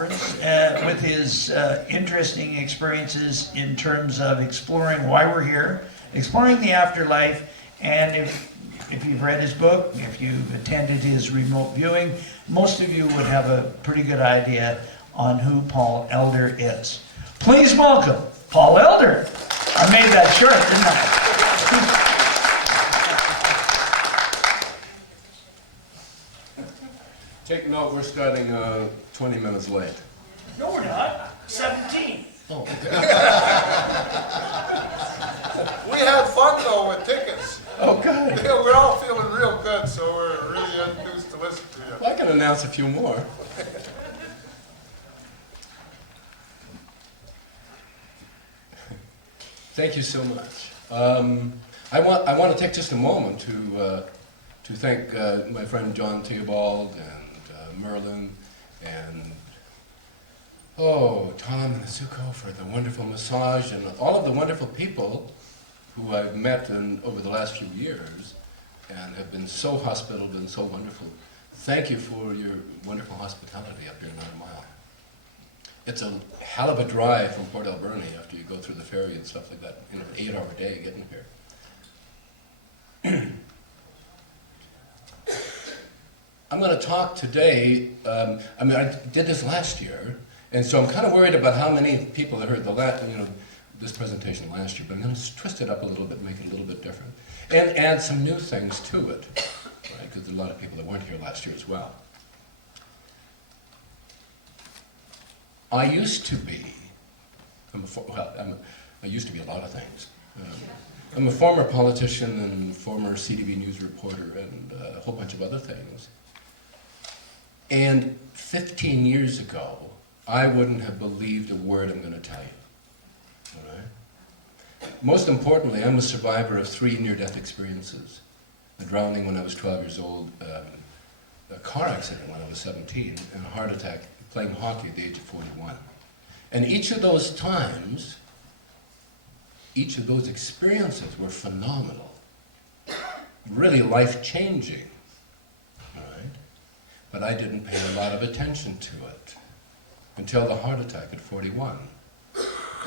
With his interesting experiences in terms of exploring why we're here, exploring the afterlife, and if you've read his book, if you've attended his remote viewing, most of you would have a pretty good idea on who Paul Elder is. Please welcome Paul Elder. I made that short, didn't I? Take note, we're starting 20 minutes late. No, we're not. 17. Oh. We had fun though with tickets. Oh, good. Yeah, we're all feeling real good, so we're really enthused to listen to you. Well, I can announce a few more. Thank you so much. I want to take just a moment to thank my friend John Theobald and Merlin and Tom and Asuko for the wonderful massage and all of the wonderful people who I've met over the last few years and have been so hospitable and so wonderful. Thank you for your wonderful hospitality up here in 9 Mile. It's a hell of a drive from Port Alberni after you go through the ferry and stuff like that, in an 8-hour day getting here. I'm going to talk today, I did this last year, and so I'm kind of worried about how many people that heard this presentation last year, but I'm going to twist it up a little bit, make it a little bit different, and add some new things to it, right? Because there are a lot of people that weren't here last year as well. I used to be a lot of things. I'm a former politician and former CTV news reporter and a whole bunch of other things. And 15 years ago, I wouldn't have believed a word I'm going to tell you. All right? Most importantly, I'm a survivor of 3 near-death experiences. A drowning when I was 12 years old, a car accident when I was 17, and a heart attack playing hockey at the age of 41. And each of those times, each of those experiences were phenomenal, really life-changing, all right? But I didn't pay a lot of attention to it until the heart attack at 41.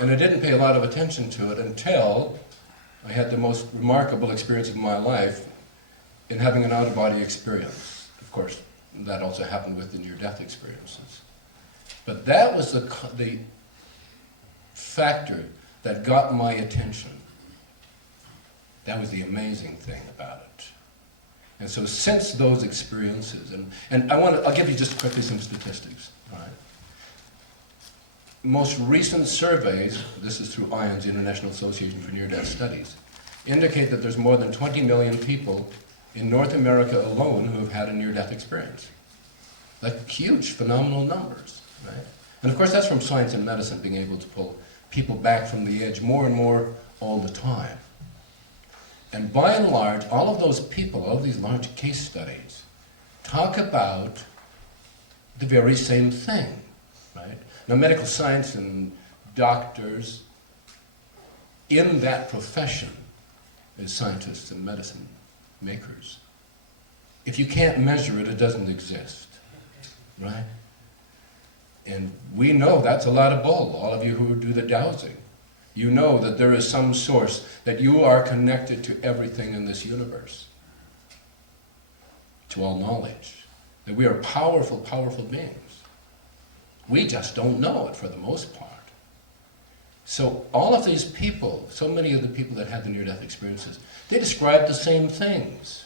And I didn't pay a lot of attention to it until I had the most remarkable experience of my life in having an out-of-body experience. Of course, that also happened with the near-death experiences. But that was the factor that got my attention. That was the amazing thing about it. And so since those experiences, and I'll give you just quickly some statistics, all right? Most recent surveys, this is through IONS, the International Association for Near-Death Studies, indicate that there's more than 20 million people in North America alone who have had a near-death experience. Like huge, phenomenal numbers, right? And of course that's from science and medicine, being able to pull people back from the edge more and more all the time. And by and large, all of those people, all of these large case studies, talk about the very same thing, right? Now medical science and doctors in that profession as scientists and medicine makers, if you can't measure it, it doesn't exist, right? And we know that's a lot of bull. All of you who do the dowsing, you know that there is some source, that you are connected to everything in this universe, to all knowledge, that we are powerful, powerful beings. We just don't know it for the most part. So all of these people, so many of the people that had the near-death experiences, they describe the same things.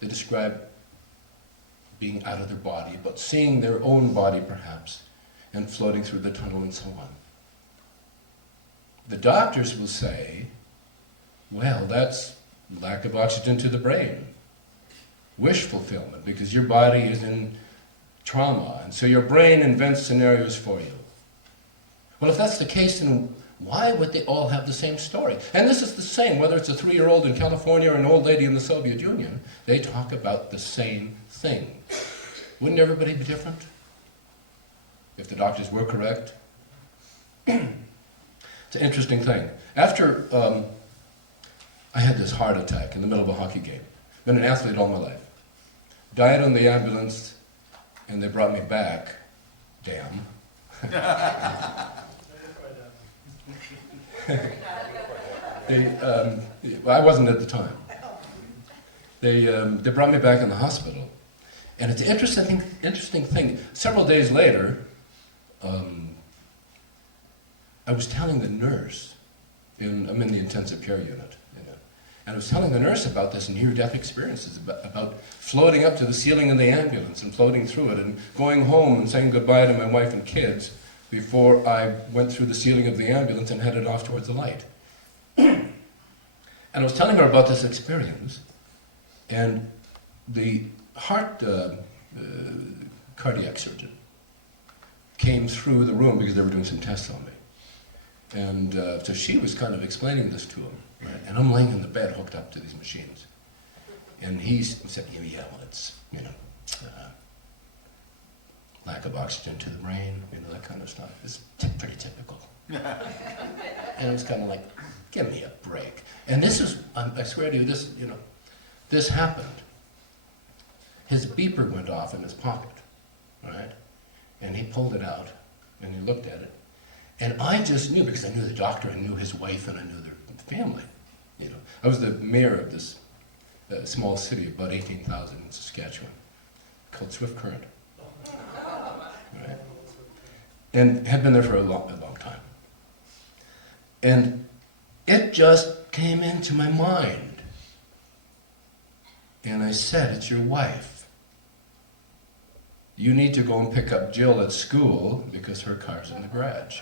They describe being out of their body, but seeing their own body perhaps, and floating through the tunnel and so on. The doctors will say, well, that's lack of oxygen to the brain. Wish fulfillment, because your body is in trauma, and so your brain invents scenarios for you. Well, if that's the case, then why would they all have the same story? And this is the same, whether it's a 3-year-old in California or an old lady in the Soviet Union, they talk about the same thing. Wouldn't everybody be different if the doctors were correct? It's an interesting thing. After I had this heart attack in the middle of a hockey game, been an athlete all my life, died on the ambulance, and they brought me back Damn. Well, I wasn't at the time. They brought me back in the hospital. And it's an interesting thing. Several days later, I was telling the nurse, I'm in the intensive care unit, and I was telling the nurse about this near-death experiences, about floating up to the ceiling of the ambulance and floating through it and going home and saying goodbye to my wife and kids before I went through the ceiling of the ambulance and headed off towards the light. And I was telling her about this experience, and the heart cardiac surgeon came through the room because they were doing some tests on me. And so she was kind of explaining this to him, right? And I'm laying in the bed hooked up to these machines. And he said, yeah, well, it's, lack of oxygen to the brain, that kind of stuff. It's pretty typical. And it was kind of like, give me a break. And this is, I swear to you, this happened. His beeper went off in his pocket, right? And he pulled it out, and he looked at it. And I just knew, because I knew the doctor, I knew his wife, and I knew their family. I was the mayor of this small city, about 18,000 in Saskatchewan, called Swift Current. Right? And had been there for a long time. And it just came into my mind. And I said, it's your wife. You need to go and pick up Jill at school because her car's in the garage.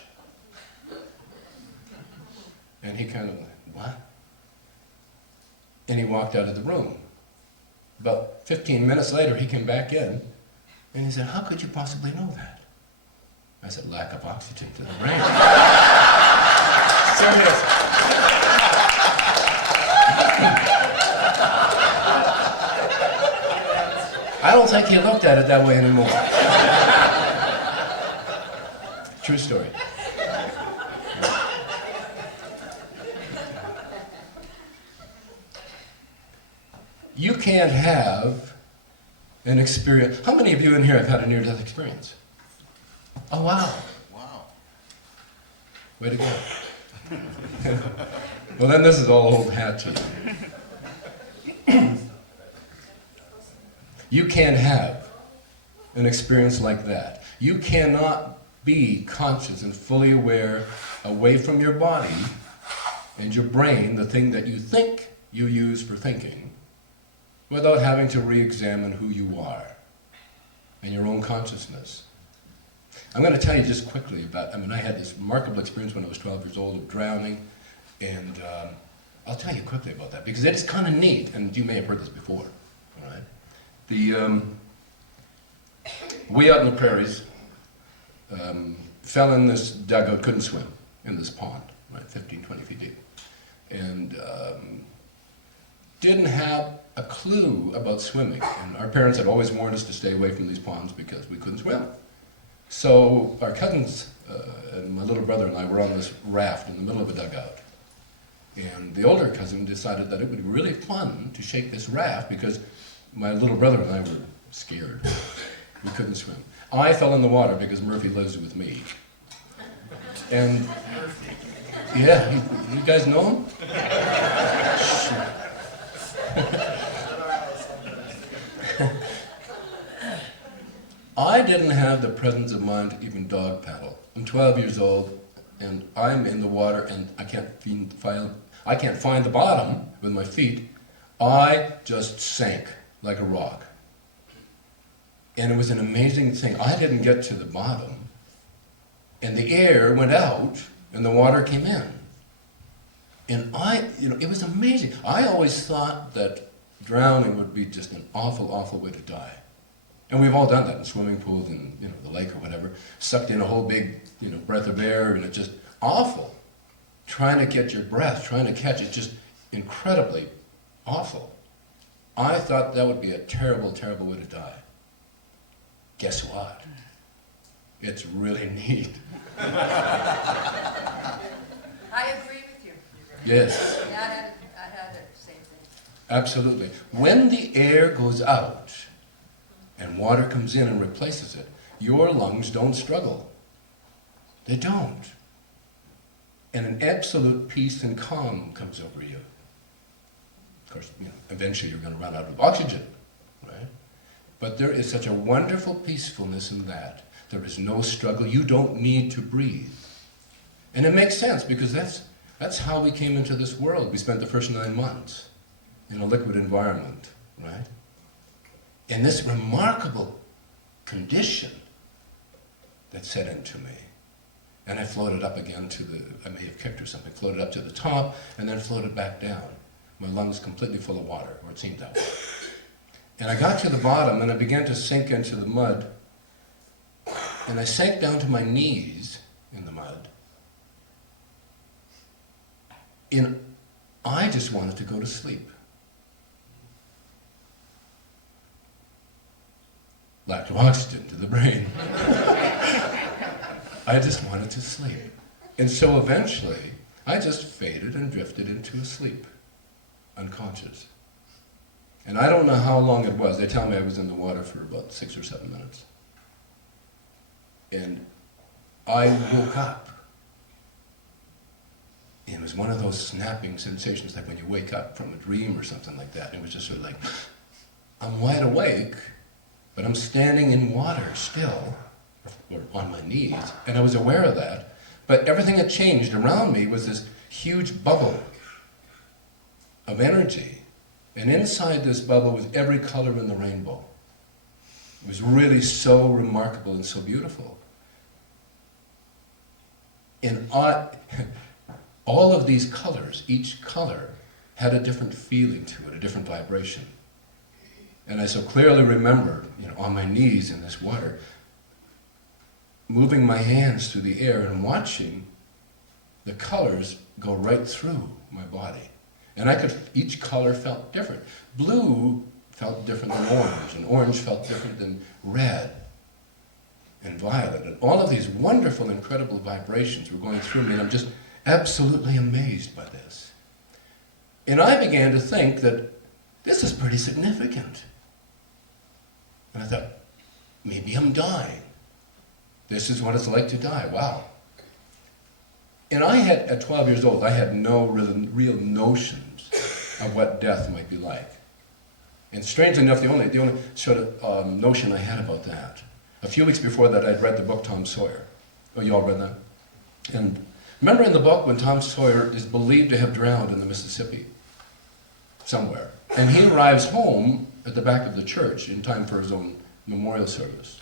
And he kind of went, what? And he walked out of the room. About 15 minutes later, he came back in, and he said, how could you possibly know that? I said, lack of oxygen to the brain. Serious. I don't think he looked at it that way anymore. True story. You can't have an experience. How many of you in here have had a near-death experience? Oh, wow. Wow. Way to go. Well, then this is all old hat to you. You can't have an experience like that. You cannot be conscious and fully aware away from your body and your brain, the thing that you think you use for thinking, without having to re-examine who you are and your own consciousness. I'm going to tell you just quickly about, I had this remarkable experience when I was 12 years old of drowning, and I'll tell you quickly about that, because it's kind of neat, and you may have heard this before, all right? Way out in the prairies, fell in this dugout, couldn't swim, in this pond, right, 15, 20 feet deep, and didn't have a clue about swimming. And our parents had always warned us to stay away from these ponds because we couldn't swim. So our cousins and my little brother and I were on this raft in the middle of a dugout. And the older cousin decided that it would be really fun to shake this raft because my little brother and I were scared. We couldn't swim. I fell in the water because Murphy lives with me. And yeah, you guys know him? I didn't have the presence of mind to even dog paddle. I'm 12 years old, and I'm in the water, and I can't find the bottom with my feet. I just sank like a rock. And it was an amazing thing. I didn't get to the bottom, and the air went out, and the water came in. And it was amazing. I always thought that drowning would be just an awful, awful way to die. And we've all done that in swimming pools and the lake or whatever. Sucked in a whole big breath of air, and it's just awful. Trying to get your breath, trying to catch it, just incredibly awful. I thought that would be a terrible, terrible way to die. Guess what? It's really neat. I agree with you. Yes. I had the same thing. Absolutely. When the air goes out and water comes in and replaces it, your lungs don't struggle. They don't. And an absolute peace and calm comes over you. Of course, eventually you're going to run out of oxygen, right? But there is such a wonderful peacefulness in that. There is no struggle. You don't need to breathe. And it makes sense because that's how we came into this world. We spent the first 9 months in a liquid environment, right? And this remarkable condition that set into me. And I floated up again I may have kicked or something, floated up to the top and then floated back down. My lungs completely full of water, or it seemed that way. And I got to the bottom and I began to sink into the mud. And I sank down to my knees in the mud. And I just wanted to go to sleep. Lack of oxygen to the brain. I just wanted to sleep. And so eventually, I just faded and drifted into a sleep, unconscious. And I don't know how long it was. They tell me I was in the water for about 6 or 7 minutes. And I woke up. And it was one of those snapping sensations, like when you wake up from a dream or something like that. And it was just sort of like, I'm wide awake, but I'm standing in water still, or on my knees, and I was aware of that. But everything that changed around me was this huge bubble of energy. And inside this bubble was every color in the rainbow. It was really so remarkable and so beautiful. And all of these colors, each color, had a different feeling to it, a different vibration. And I so clearly remember, on my knees in this water, moving my hands through the air and watching the colors go right through my body. And each color felt different. Blue felt different than orange, and orange felt different than red and violet. And all of these wonderful, incredible vibrations were going through me, and I'm just absolutely amazed by this. And I began to think that this is pretty significant. And I thought, maybe I'm dying. This is what it's like to die. Wow. And at 12 years old, I had no real notions of what death might be like. And strangely enough, the only sort of notion I had about that, a few weeks before that, I'd read the book Tom Sawyer. Oh, you all read that? And remember in the book when Tom Sawyer is believed to have drowned in the Mississippi somewhere. And he arrives home at the back of the church in time for his own memorial service.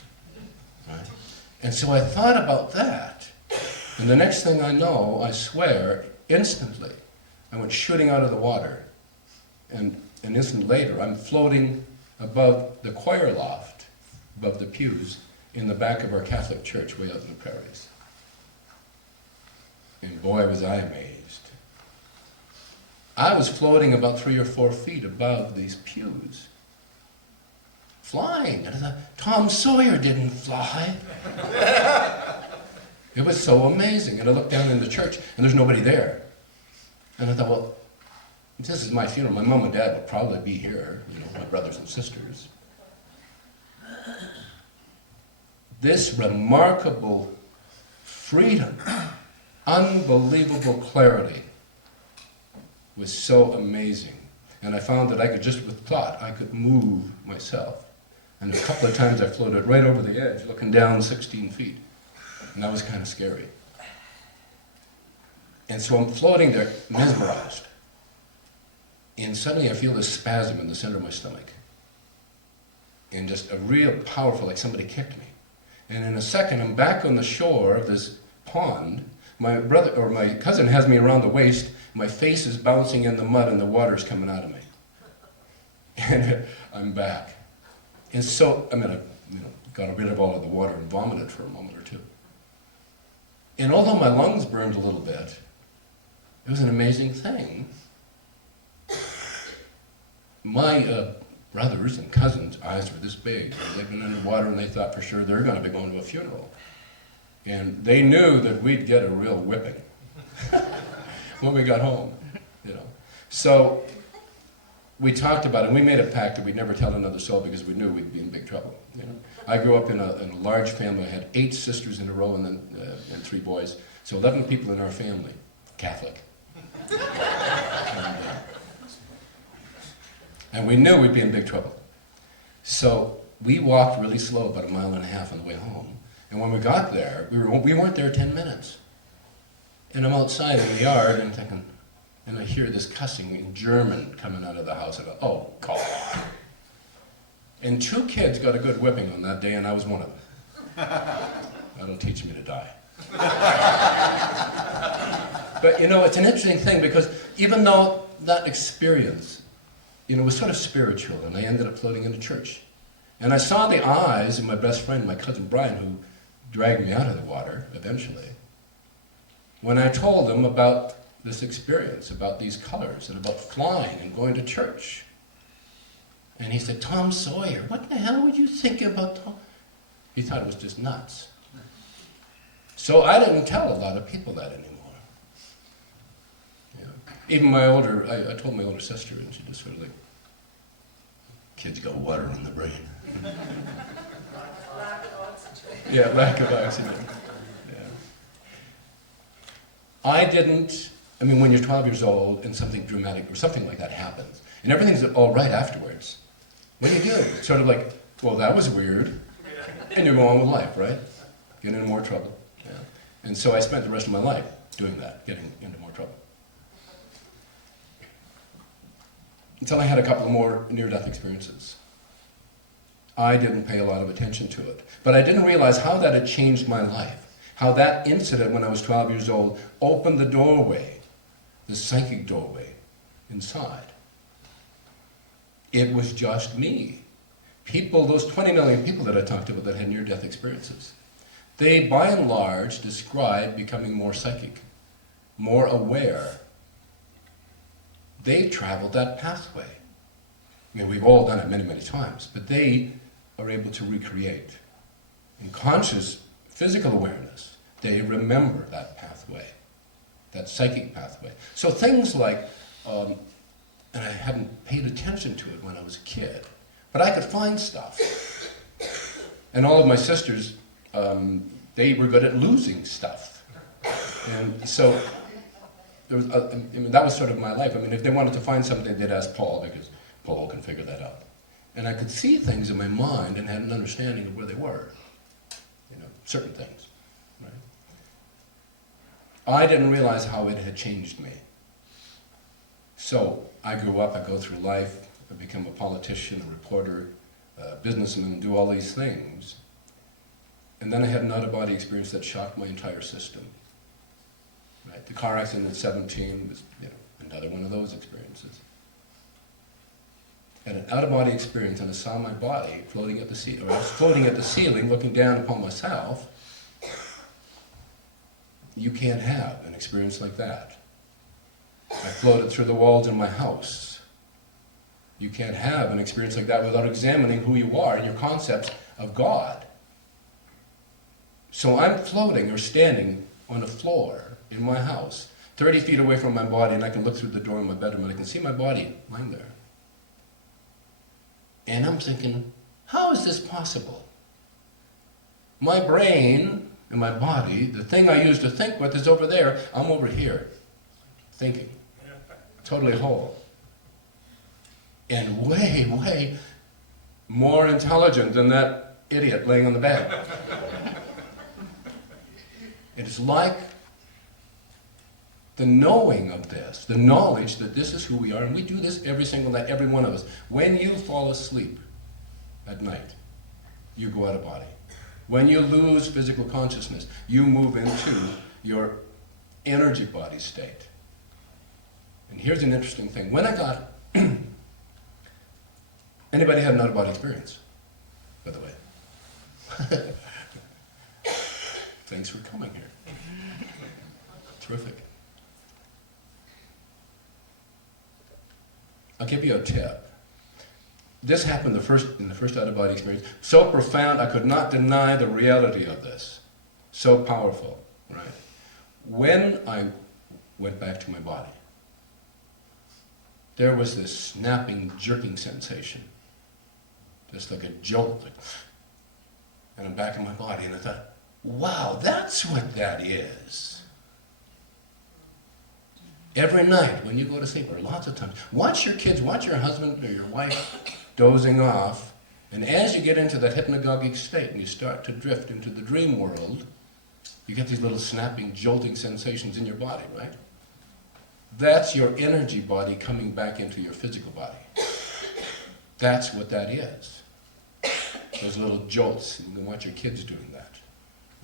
Right? And so I thought about that. And the next thing I know, I swear, instantly, I went shooting out of the water. And an instant later, I'm floating above the choir loft, above the pews, in the back of our Catholic church way out in the prairies. And boy, was I amazed. I was floating about 3 or 4 feet above these pews, flying. And I thought, Tom Sawyer didn't fly. It was so amazing. And I looked down in the church, and there's nobody there. And I thought, well, this is my funeral. My mom and dad will probably be here, my brothers and sisters. This remarkable freedom, unbelievable clarity was so amazing. And I found that I could, just with thought, I could move myself. And a couple of times I floated right over the edge, looking down 16 feet. And that was kind of scary. And so I'm floating there, mesmerized. And suddenly I feel this spasm in the center of my stomach. And just a real powerful, like somebody kicked me. And in a second, I'm back on the shore of this pond. My cousin has me around the waist. My face is bouncing in the mud and the water's coming out of me. And I'm back. And so, I got rid of all of the water and vomited for a moment or two. And although my lungs burned a little bit, it was an amazing thing. My brothers and cousins' eyes were this big. They'd been underwater and they thought for sure they're going to be going to a funeral. And they knew that we'd get a real whipping when we got home, So we talked about it, and we made a pact that we'd never tell another soul because we knew we'd be in big trouble. You know? I grew up in a large family. I had 8 sisters in a row and then and 3 boys. So 11 people in our family, Catholic. And we knew we'd be in big trouble. So we walked really slow, about 1.5 miles on the way home. And when we got there, we weren't there 10 minutes. And I'm outside in the yard and thinking, and I hear this cussing in German coming out of the house. I go, oh, God. And 2 kids got a good whipping on that day, and I was one of them. That'll teach me to die. But, you know, it's an interesting thing, because even though that experience, you know, was sort of spiritual, and I ended up floating into church. And I saw the eyes of my best friend, my cousin Brian, who dragged me out of the water eventually, when I told him about this experience, about these colors, and about flying and going to church. And he said, Tom Sawyer, what the hell would you think about Tom? He thought it was just nuts. So I didn't tell a lot of people that anymore. You know, even I told my older sister, and she just sort of like, kids got water on the brain. Lack of oxygen. Yeah, lack of oxygen. Yeah. When you're 12 years old and something dramatic or something like that happens, and everything's all right afterwards, what do you do? It's sort of like, well, that was weird, and you go on with life, right? Get into more trouble. Yeah. And so I spent the rest of my life doing that, getting into more trouble. Until I had a couple of more near-death experiences. I didn't pay a lot of attention to it, but I didn't realize how that had changed my life. How that incident when I was 12 years old opened the doorway, the psychic doorway inside. It was just me. People, those 20 million people that I talked about that had near-death experiences, they by and large describe becoming more psychic, more aware. They traveled that pathway. We've all done it many, many times, but they are able to recreate. In conscious physical awareness, they remember that pathway, that psychic pathway. So things like, and I hadn't paid attention to it when I was a kid, but I could find stuff. And all of my sisters, they were good at losing stuff. And so that was sort of my life. If they wanted to find something, they'd ask Paul, because Paul can figure that out. And I could see things in my mind and had an understanding of where they were. Certain things. Right? I didn't realize how it had changed me. So I grew up, I go through life, I become a politician, a reporter, a businessman, do all these things. And then I had an out-of-body experience that shocked my entire system. Right? The car accident at 17 was another one of those experiences. I had an out-of-body experience, and I saw my body floating at the ceiling, or I was floating at the ceiling, looking down upon myself. You can't have an experience like that. I floated through the walls in my house. You can't have an experience like that without examining who you are and your concepts of God. So I'm floating or standing on the floor in my house, 30 feet away from my body, and I can look through the door in my bedroom and I can see my body lying there. And I'm thinking, how is this possible? My brain and my body, the thing I used to think with, is over there. I'm over here, thinking. Totally whole. And way, way more intelligent than that idiot laying on the bed. It's like the knowing of this, the knowledge that this is who we are, and we do this every single night, every one of us. When you fall asleep at night, you go out of body. When you lose physical consciousness, you move into your energy body state. And here's an interesting thing. When I got... Anybody had an out-of-body experience, by the way? Thanks for coming here. Terrific. I'll give you a tip. This happened in the first out-of-body experience. So profound, I could not deny the reality of this. So powerful, right? When I went back to my body, there was this snapping, jerking sensation. Just like a jolt. And I'm back in my body, and I thought, wow, that's what that is. Every night when you go to sleep, or lots of times, watch your kids, watch your husband or your wife dozing off, and as you get into that hypnagogic state and you start to drift into the dream world, you get these little snapping, jolting sensations in your body, right? That's your energy body coming back into your physical body. That's what that is. Those little jolts, and you can watch your kids doing that.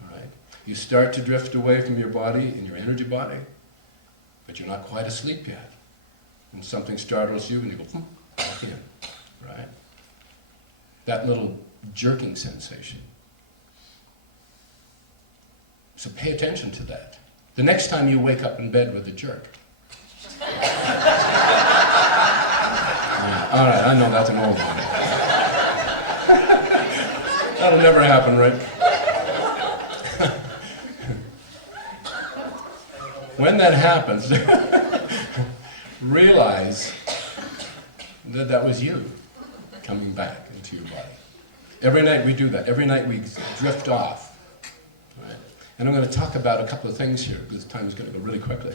All right? You start to drift away from your body and your energy body, but you're not quite asleep yet. And something startles you and you go, back in, right? That little jerking sensation. So pay attention to that. The next time you wake up in bed with a jerk. All right, I know that's an old one. That'll never happen, right? When that happens, realize that that was you coming back into your body. Every night we do that. Every night we drift off. Right? And I'm going to talk about a couple of things here, because time is going to go really quickly.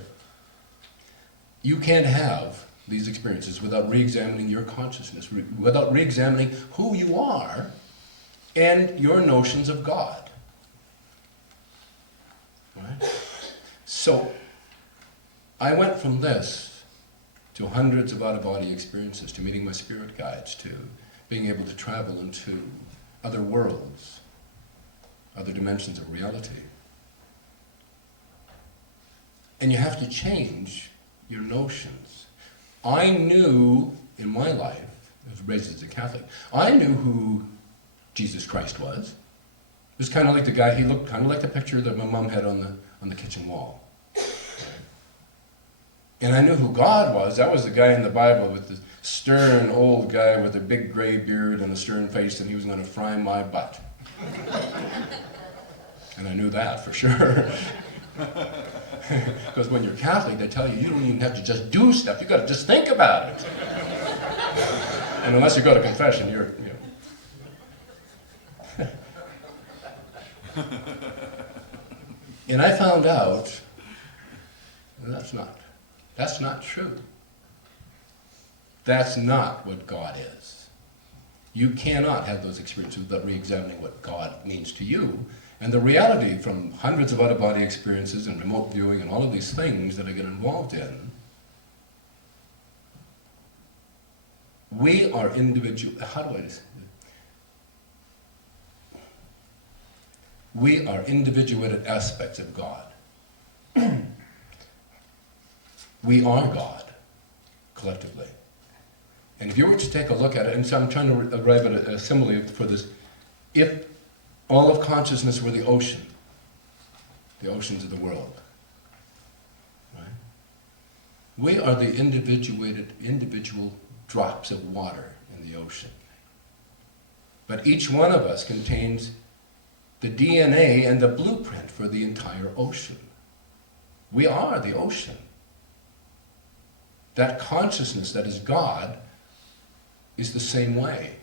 You can't have these experiences without re-examining your consciousness, without re-examining who you are and your notions of God. Right? So, I went from this to hundreds of out-of-body experiences, to meeting my spirit guides, to being able to travel into other worlds, other dimensions of reality. And you have to change your notions. I knew in my life, I was raised as a Catholic, I knew who Jesus Christ was. It was kind of like the guy, he looked kind of like the picture that my mom had on the kitchen wall. And I knew who God was. That was the guy in the Bible with the stern old guy with a big gray beard and a stern face, and he was going to fry my butt. And I knew that for sure. Because when you're Catholic, they tell you you don't even have to just do stuff, you've got to just think about it. And unless you go to confession, you're, you know. And I found out that's not true. That's not what God is. You cannot have those experiences without re-examining what God means to you. And the reality from hundreds of out-of-body experiences and remote viewing and all of these things that I get involved in, we are individual, how do I say this? We are individuated aspects of God. We are God, collectively. And if you were to take a look at it, and so I'm trying to arrive at a simile for this, if all of consciousness were the oceans of the world, right? We are the individual drops of water in the ocean. But each one of us contains the DNA and the blueprint for the entire ocean. We are the ocean. That consciousness that is God is the same way.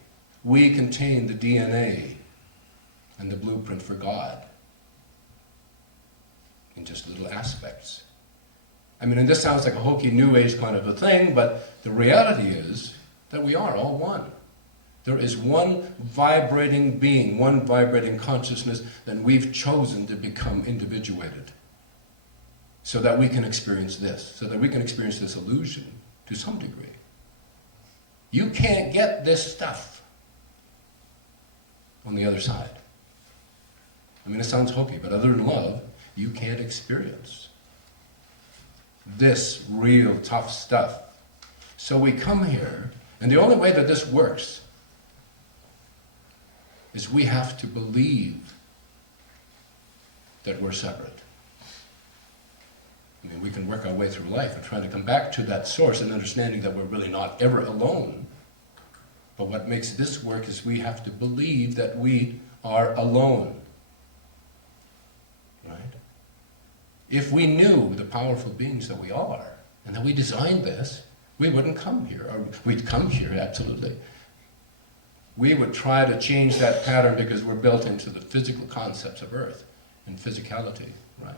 We contain the DNA and the blueprint for God in just little aspects. I mean, and this sounds like a hokey New Age kind of a thing, but the reality is that we are all one. There is one vibrating being, one vibrating consciousness that we've chosen to become individuated, so that we can experience this, so that we can experience this illusion to some degree. You can't get this stuff on the other side. I mean, it sounds hokey, but other than love, you can't experience this real tough stuff. So we come here, and the only way that this works is we have to believe that we're separate. I mean, we can work our way through life and trying to come back to that source and understanding that we're really not ever alone. But what makes this work is we have to believe that we are alone. Right? If we knew the powerful beings that we are, and that we designed this, we wouldn't come here. Or we'd come here, absolutely. we would try to change that pattern because we're built into the physical concepts of Earth and physicality, right?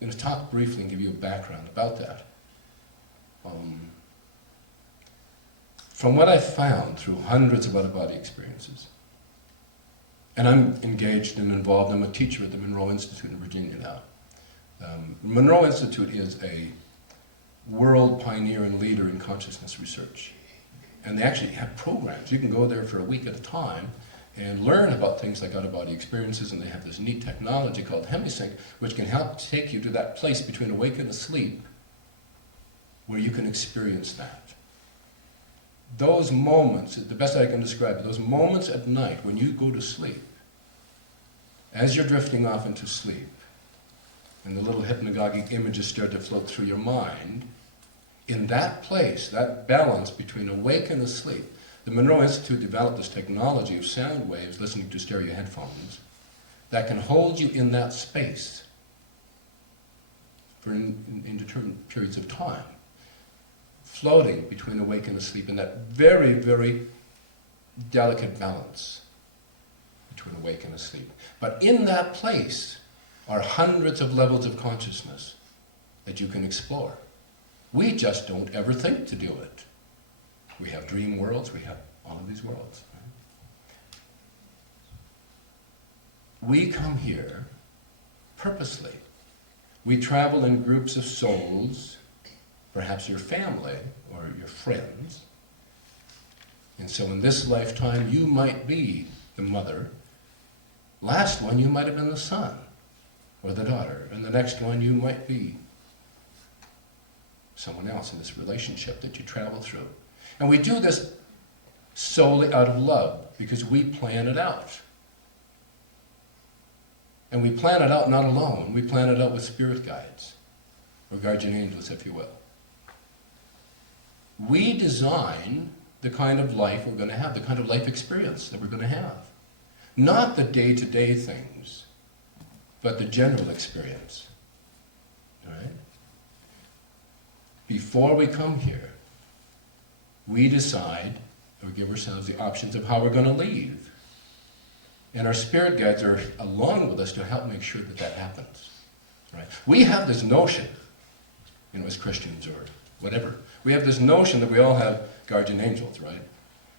I'm going to talk briefly and give you a background about that. From what I've found through hundreds of out-of-body experiences, and I'm engaged and involved, I'm a teacher at the Monroe Institute in Virginia now. Monroe Institute is a world pioneer and leader in consciousness research. And they actually have programs. You can go there for a week at a time and learn about things like out-of-body experiences, and they have this neat technology called hemisync, which can help take you to that place between awake and asleep where you can experience that. Those moments, the best I can describe it, those moments at night when you go to sleep, as you're drifting off into sleep, and the little hypnagogic images start to float through your mind, in that place, that balance between awake and asleep, the Monroe Institute developed this technology of sound waves, listening to stereo headphones, that can hold you in that space for indeterminate periods of time, floating between awake and asleep in that very, very delicate balance between awake and asleep. But in that place are hundreds of levels of consciousness that you can explore. We just don't ever think to do it. We have dream worlds, we have all of these worlds. Right? We come here purposely. We travel in groups of souls, perhaps your family or your friends. And so in this lifetime, you might be the mother. Last one, you might have been the son or the daughter. And the next one, you might be someone else in this relationship that you travel through. And we do this solely out of love because we plan it out. And we plan it out not alone. We plan it out with spirit guides, or guardian angels, if you will. We design the kind of life we're going to have, the kind of life experience that we're going to have. Not the day-to-day things, but the general experience. All right? Before we come here, we decide, or give ourselves the options of how we're going to leave. And our spirit guides are along with us to help make sure that that happens. Right? We have this notion, as Christians or whatever, we have this notion that we all have guardian angels, right?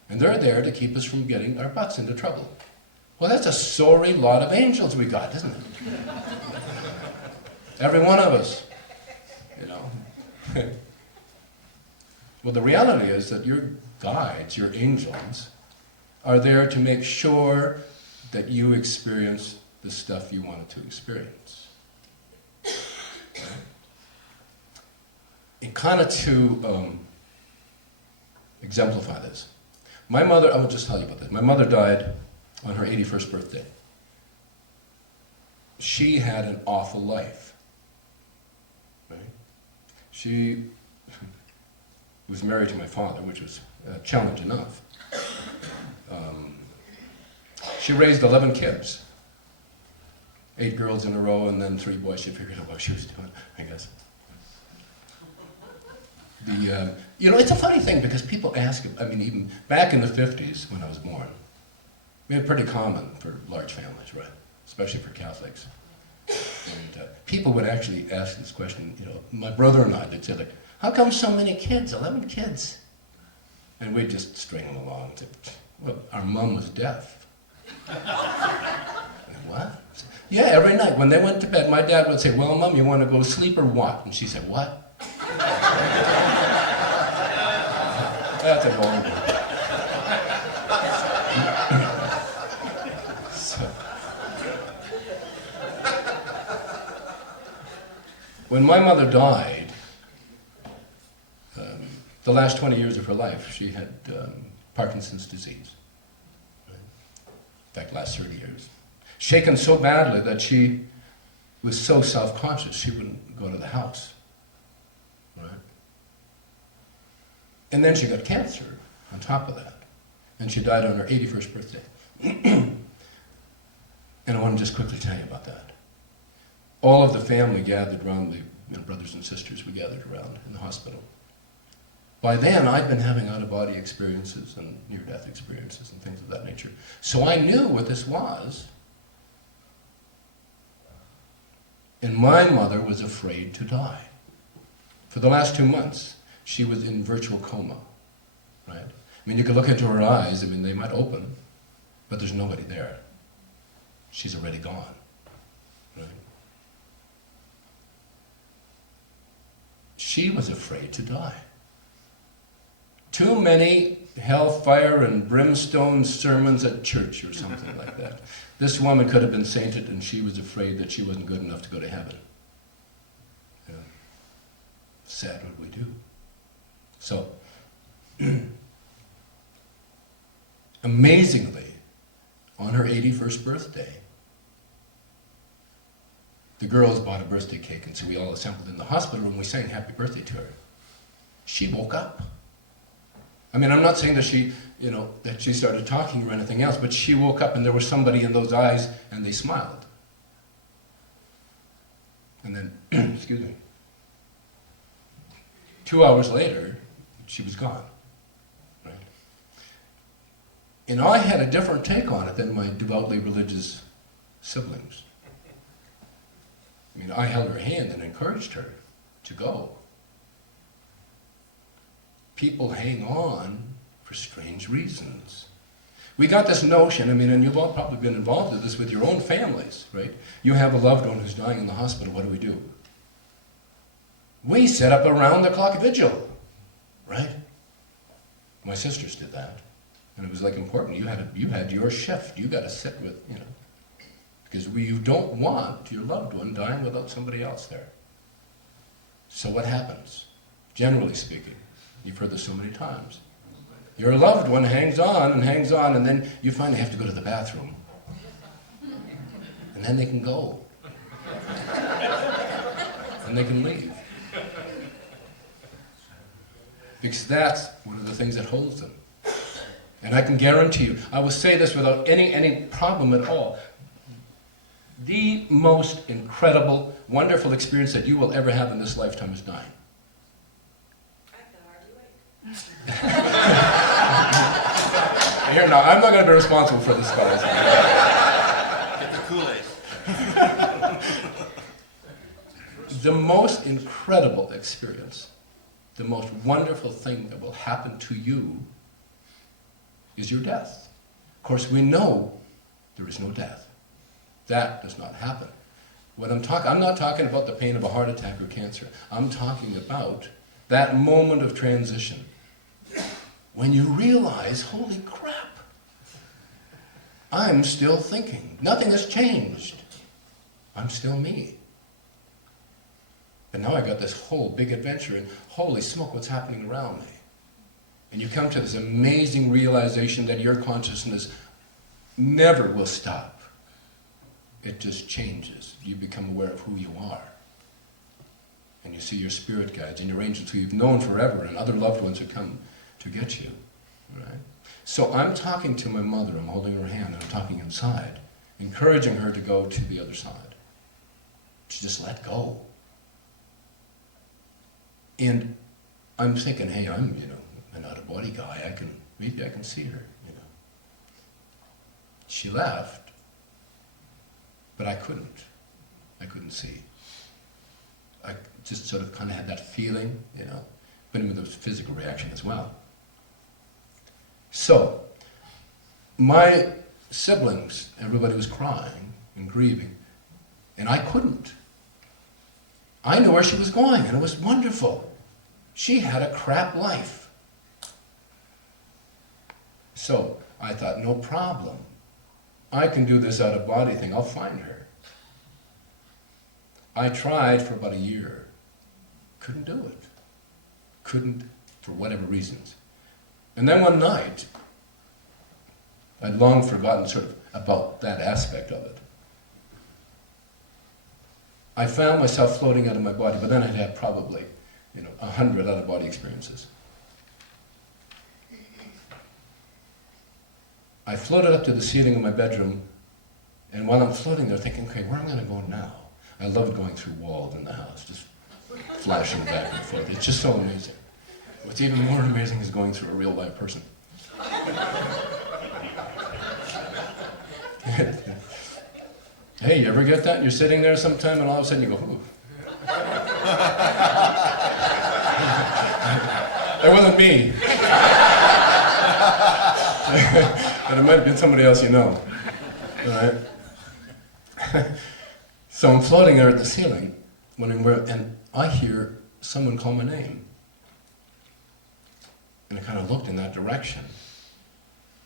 And they're there to keep us from getting our butts into trouble. Well, that's a sorry lot of angels we got, isn't it? Every one of us, Well, the reality is that your guides, your angels, are there to make sure that you experience the stuff you wanted to experience. And kind of to exemplify this, my mother, I will just tell you about this. My mother died on her 81st birthday. She had an awful life. Right? She was married to my father, which was a challenge enough. She raised 11 kids. 8 girls in a row and then 3 boys. She figured out what she was doing, I guess. It's a funny thing because people ask, even back in the 50s when I was born, we had pretty common for large families, right? Especially for Catholics. And people would actually ask this question, my brother and I, they'd say, like, how come so many kids, 11 kids? And we'd just string them along and say, well, our mom was deaf. What? Yeah, every night when they went to bed, my dad would say, well, Mom, you want to go to sleep or what? And she said, what? That's adorable. When my mother died, the last 20 years of her life, she had Parkinson's disease. In fact, last 30 years. Shaken so badly that she was so self-conscious she wouldn't go to the house. Right? And then she got cancer on top of that. And she died on her 81st birthday. And I want to just quickly tell you about that. All of the family gathered around, the brothers and sisters, we gathered around in the hospital. By then, I'd been having out-of-body experiences and near-death experiences and things of that nature. So I knew what this was. And my mother was afraid to die. For the last 2 months, she was in virtual coma, right? I mean, you could look into her eyes, I mean, they might open, but there's nobody there. She's already gone, right? She was afraid to die. Too many hellfire and brimstone sermons at church or something like that. This woman could have been sainted, and she was afraid that she wasn't good enough to go to heaven. Yeah. Sad what we do. So, amazingly, on her 81st birthday, the girls bought a birthday cake, and so we all assembled in the hospital room. We sang happy birthday to her. She woke up. I mean, I'm not saying that she, that she started talking or anything else, but she woke up and there was somebody in those eyes and they smiled. And then, excuse me, 2 hours later, she was gone, right? And I had a different take on it than my devoutly religious siblings. I mean, I held her hand and encouraged her to go. People hang on for strange reasons. We got this notion, I mean, and you've all probably been involved in this with your own families, right? You have a loved one who's dying in the hospital, what do? We set up a round-the-clock vigil, right? My sisters did that. And it was like important. You had your shift. You got to sit with, because you don't want your loved one dying without somebody else there. So what happens? Generally speaking, you've heard this so many times. Your loved one hangs on, and then you finally have to go to the bathroom. And then they can go. And they can leave. Because that's one of the things that holds them. And I can guarantee you, I will say this without any problem at all, the most incredible, wonderful experience that you will ever have in this lifetime is dying. Here now, I'm not going to be responsible for this, guys. Get the Kool-Aid. The most incredible experience, the most wonderful thing that will happen to you is your death. Of course, we know there is no death. That does not happen. I'm not talking about the pain of a heart attack or cancer. I'm talking about that moment of transition when you realize, holy crap, I'm still thinking. Nothing has changed. I'm still me. But now I got this whole big adventure, and holy smoke, what's happening around me? And you come to this amazing realization that your consciousness never will stop. It just changes. You become aware of who you are. And you see your spirit guides and your angels who you've known forever and other loved ones who come to get you. Right? So I'm talking to my mother, I'm holding her hand and I'm talking inside, encouraging her to go to the other side. To just let go. And I'm thinking, hey, I'm, an out-of-body guy. Maybe I can see her, She left, but I couldn't see. I just sort of kind of had that feeling, but with a physical reaction as well. So, my siblings, everybody was crying and grieving, and I couldn't. I knew where she was going, and it was wonderful. She had a crap life. So, I thought, no problem. I can do this out-of-body thing. I'll find her. I tried for about a year. Couldn't do it. Couldn't, for whatever reasons. And then one night, I'd long forgotten sort of about that aspect of it. I found myself floating out of my body, but then I'd had probably, 100 out-of-body experiences. I floated up to the ceiling of my bedroom, and while I'm floating there thinking, okay, where am I going to go now? I loved going through walls in the house, just flashing back and forth. It's just so amazing. What's even more amazing is going through a real live person. Hey, you ever get that? You're sitting there sometime and all of a sudden you go, ooh. That wasn't me. But it might have been somebody else you know. All right? So I'm floating there at the ceiling, wondering where, and I hear someone call my name. And I kind of looked in that direction.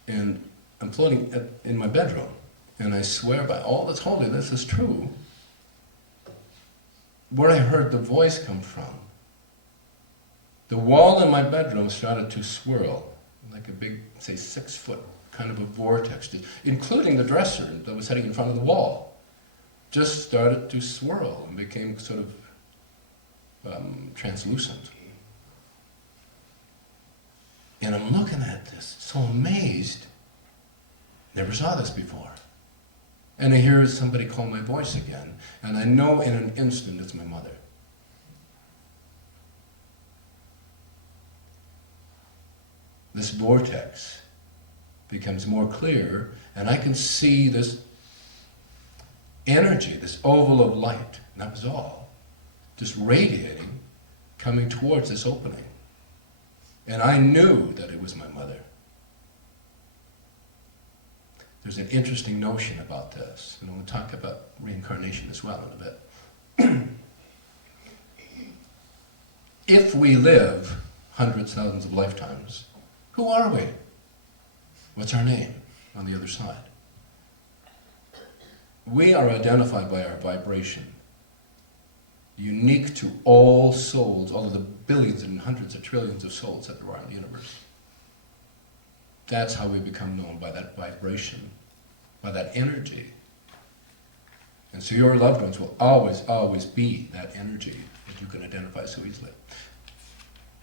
And I'm floating in my bedroom. And I swear by all that's holy, this is true. Where I heard the voice come from, the wall in my bedroom started to swirl, like a big, say, 6-foot kind of a vortex, including the dresser that was sitting in front of the wall. Just started to swirl and became sort of translucent. And I'm looking at this, so amazed. Never saw this before. And I hear somebody call my voice again, and I know in an instant it's my mother. This vortex becomes more clear, and I can see this energy, this oval of light, and that was all, just radiating, coming towards this opening. And I knew that it was my mother. There's an interesting notion about this, and we'll talk about reincarnation as well in a bit. If we live hundreds, thousands of lifetimes, who are we? What's our name on the other side? We are identified by our vibration, unique to all souls, all of the billions and hundreds of trillions of souls that there are in the universe. That's how we become known, by that vibration, by that energy. And so your loved ones will always, always be that energy that you can identify so easily.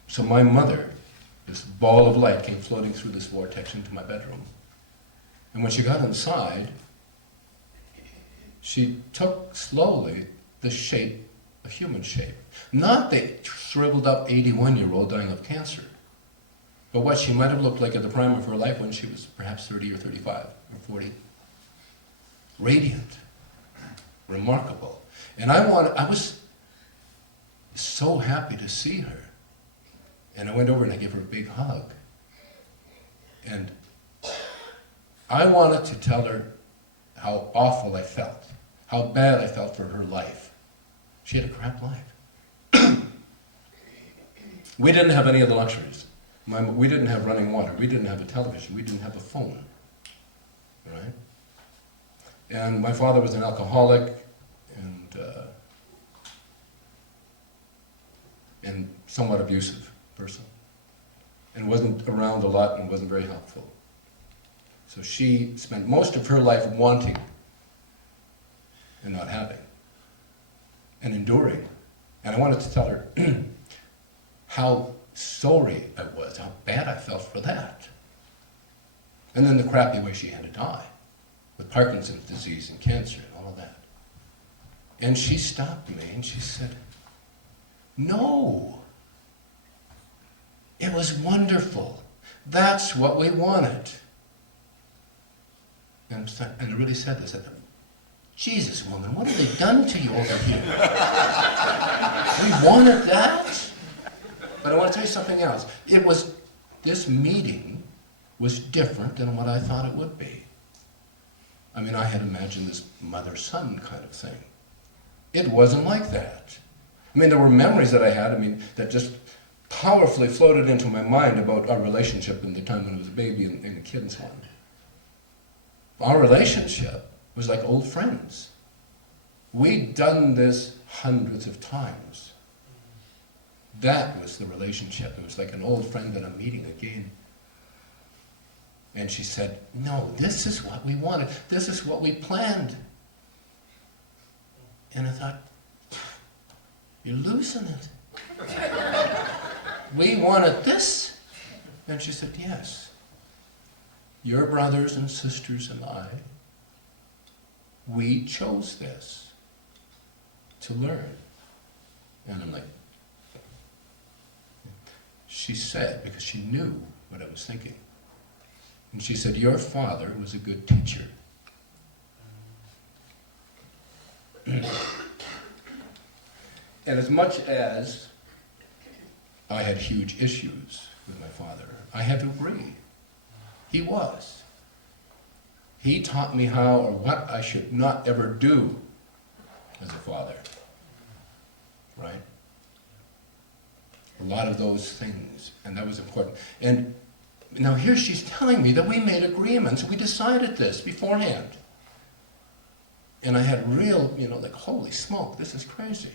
So my mother, this ball of light, came floating through this vortex into my bedroom. And when she got inside, she took slowly the shape, a human shape. Not the shriveled up 81-year-old dying of cancer, but what she might have looked like at the prime of her life when she was perhaps 30 or 35 or 40. Radiant, remarkable. And I was so happy to see her. And I went over and I gave her a big hug. And I wanted to tell her how awful I felt, how bad I felt for her life. She had a crap life. We didn't have any of the luxuries. We didn't have running water. We didn't have a television. We didn't have a phone. Right? And my father was an alcoholic and somewhat abusive person. And wasn't around a lot and wasn't very helpful. So she spent most of her life wanting and not having and enduring. And I wanted to tell her how sorry I was, how bad I felt for that. And then the crappy way she had to die, with Parkinson's disease and cancer and all of that. And she stopped me and she said, "No, it was wonderful. That's what we wanted." And I really said this. I thought, "Jesus, woman, what have they done to you over here? We wanted that?" But I want to tell you something else. This meeting was different than what I thought it would be. I mean, I had imagined this mother-son kind of thing. It wasn't like that. I mean, there were memories that I had, that just powerfully floated into my mind about our relationship in the time when I was a baby and a kid and so on. Our relationship was like old friends. We'd done this hundreds of times. That was the relationship. It was like an old friend that I'm meeting again. And she said, "No, this is what we wanted. This is what we planned." And I thought, "You're losing it. We wanted this." And she said, "Yes. Your brothers and sisters and I, we chose this to learn." And I'm like, she said, because she knew what I was thinking, and she said, your father was a good teacher. And as much as I had huge issues with my father, I had to agree. He was. He taught me how or what I should not ever do as a father. Right? A lot of those things, and that was important. And now here she's telling me that we made agreements, we decided this beforehand. And I had real, like, holy smoke, this is crazy.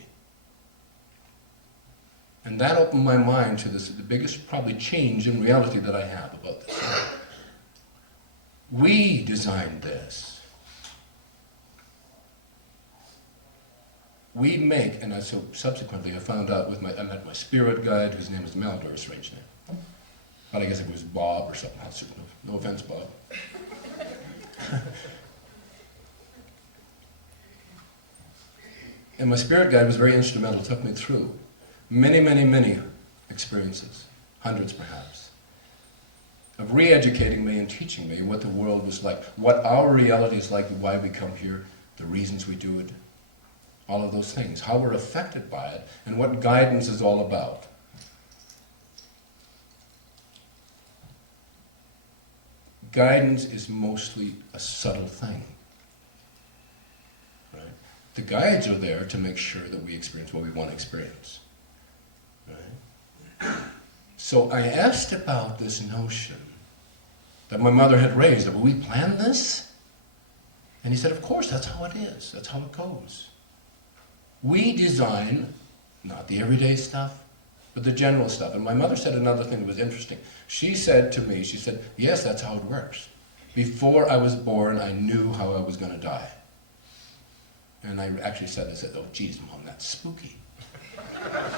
And that opened my mind to this, the biggest probably change in reality that I have about this. We designed this. We make, and so subsequently I found out I met my spirit guide, whose name is Meldor, a strange name. But I guess it was Bob or something else. No offense, Bob. And my spirit guide was very instrumental, took me through many, many, many experiences, hundreds perhaps, of re-educating me and teaching me what the world was like, what our reality is like, why we come here, the reasons we do it, all of those things, how we're affected by it, and what guidance is all about. Guidance is mostly a subtle thing. Right? The guides are there to make sure that we experience what we want to experience. Right? So I asked about this notion that my mother had raised, that, will we plan this? And he said, of course, that's how it is. That's how it goes. We design, not the everyday stuff, but the general stuff. And my mother said another thing that was interesting. She said to me, she said, yes, that's how it works. Before I was born, I knew how I was going to die. And I actually said, oh, geez, Mom, that's spooky.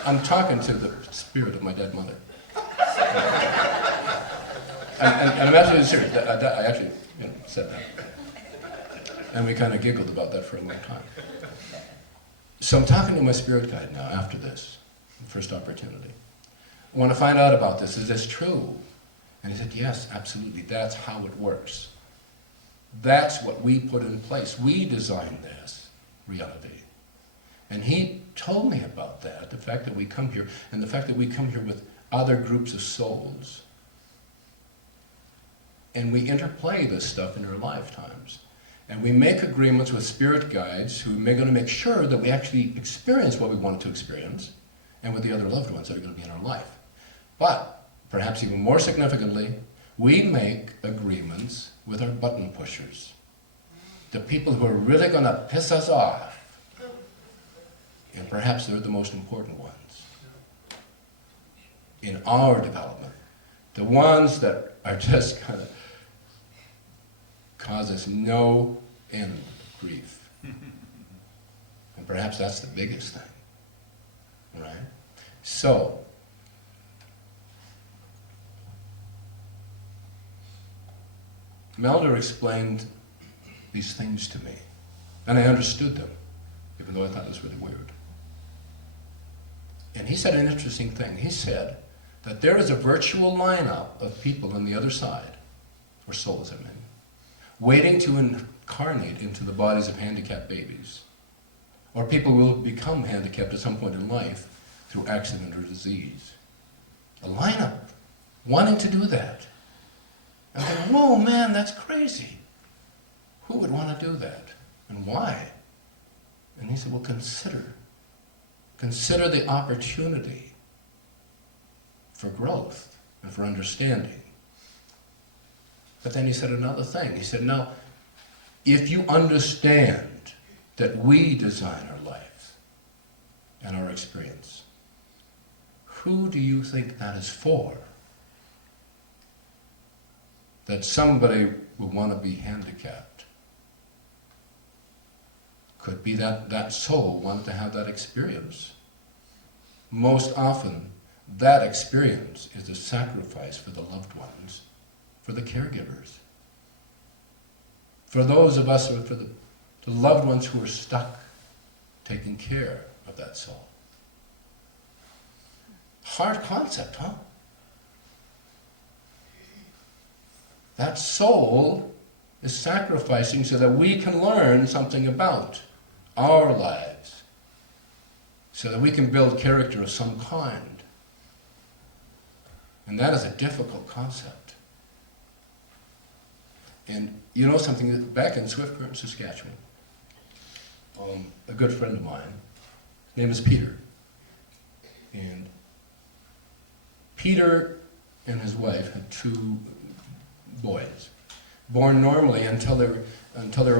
I'm talking to the spirit of my dead mother. And I'm absolutely serious. I actually said that. And we kind of giggled about that for a long time. So I'm talking to my spirit guide now after this, first opportunity. I want to find out about this. Is this true? And he said, yes, absolutely. That's how it works. That's what we put in place. We designed this reality. And he told me about that, the fact that we come here, and the fact that we come here with other groups of souls. And we interplay this stuff in our lifetimes. And we make agreements with spirit guides who are going to make sure that we actually experience what we wanted to experience, and with the other loved ones that are going to be in our life. But, perhaps even more significantly, we make agreements with our button pushers. The people who are really going to piss us off. And perhaps they're the most important ones in our development. The ones that are just kind of cause us no end of grief. And perhaps that's the biggest thing, right? So, Meldor explained these things to me, and I understood them, even though I thought it was really weird. And he said an interesting thing. He said that there is a virtual lineup of people on the other side, or souls, I mean, waiting to incarnate into the bodies of handicapped babies, or people who will become handicapped at some point in life through accident or disease. A lineup wanting to do that. And I thought, whoa, man, that's crazy. Who would want to do that? And why? And he said, well, consider the opportunity for growth and for understanding. But then he said another thing. He said, now, if you understand that we design our life and our experience, who do you think that is for? That somebody will want to be handicapped. Could be that soul wanted to have that experience. Most often, that experience is a sacrifice for the loved ones, for the caregivers, for those of us, for the loved ones who are stuck taking care of that soul. Hard concept, huh? That soul is sacrificing so that we can learn something about our lives, so that we can build character of some kind. And that is a difficult concept. And you know something, back in Swift Current, Saskatchewan, a good friend of mine, his name is Peter. And Peter and his wife had 2 boys, born normally until they were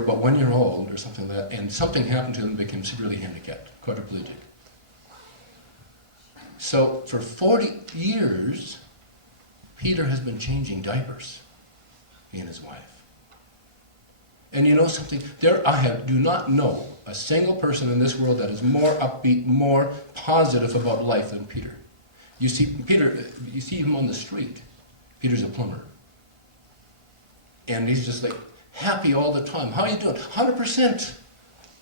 about 1 year old or something like that, and something happened to them and became severely handicapped, quadriplegic. So for 40 years, Peter has been changing diapers, he and his wife. And you know something? Do not know a single person in this world that is more upbeat, more positive about life than Peter. You see him on the street. Peter's a plumber. And he's just like happy all the time. How are you doing? 100%.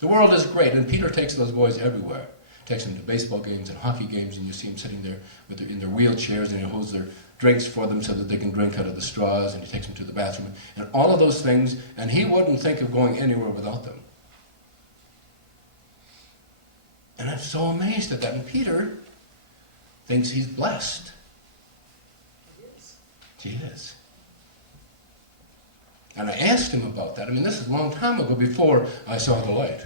The world is great. And Peter takes those boys everywhere. Takes them to baseball games and hockey games, and you see them sitting there in their wheelchairs, and he holds their drinks for them so that they can drink out of the straws, and he takes them to the bathroom, and all of those things, and he wouldn't think of going anywhere without them. And I'm so amazed at that. And Peter thinks he's blessed. He is. And I asked him about that. I mean, this is a long time ago, before I saw the light.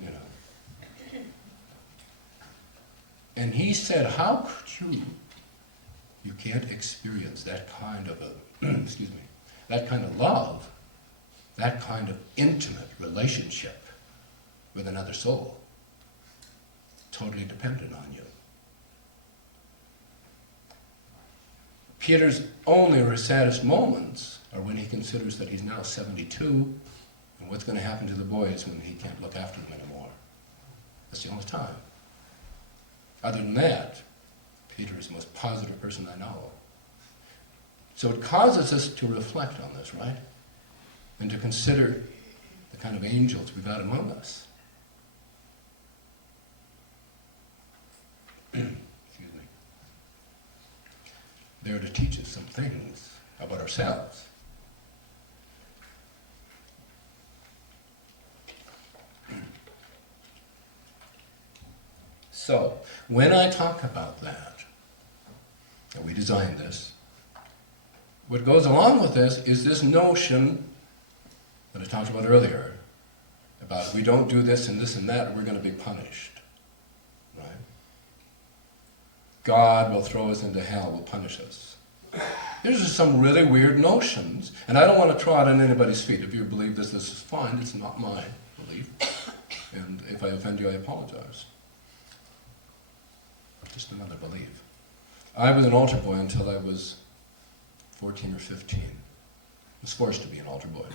You know. And he said, how could you can't experience that kind of excuse me, that kind of love, that kind of intimate relationship with another soul, totally dependent on you. Peter's only or his saddest moments are when he considers that he's now 72, and what's going to happen to the boys when he can't look after them anymore. That's the only time. Other than that, Peter is the most positive person I know. So it causes us to reflect on this, right? And to consider the kind of angels we've got among us. Excuse me. They're to teach us some things about ourselves. So, when I talk about that, and we designed this, what goes along with this is this notion that I talked about earlier, about if we don't do this and that, we're going to be punished. Right? God will throw us into hell, will punish us. These are some really weird notions, and I don't want to trot on anybody's feet. If you believe this is fine. It's not my belief. And if I offend you, I apologize. Just another belief. I was an altar boy until I was 14 or 15. I was forced to be an altar boy.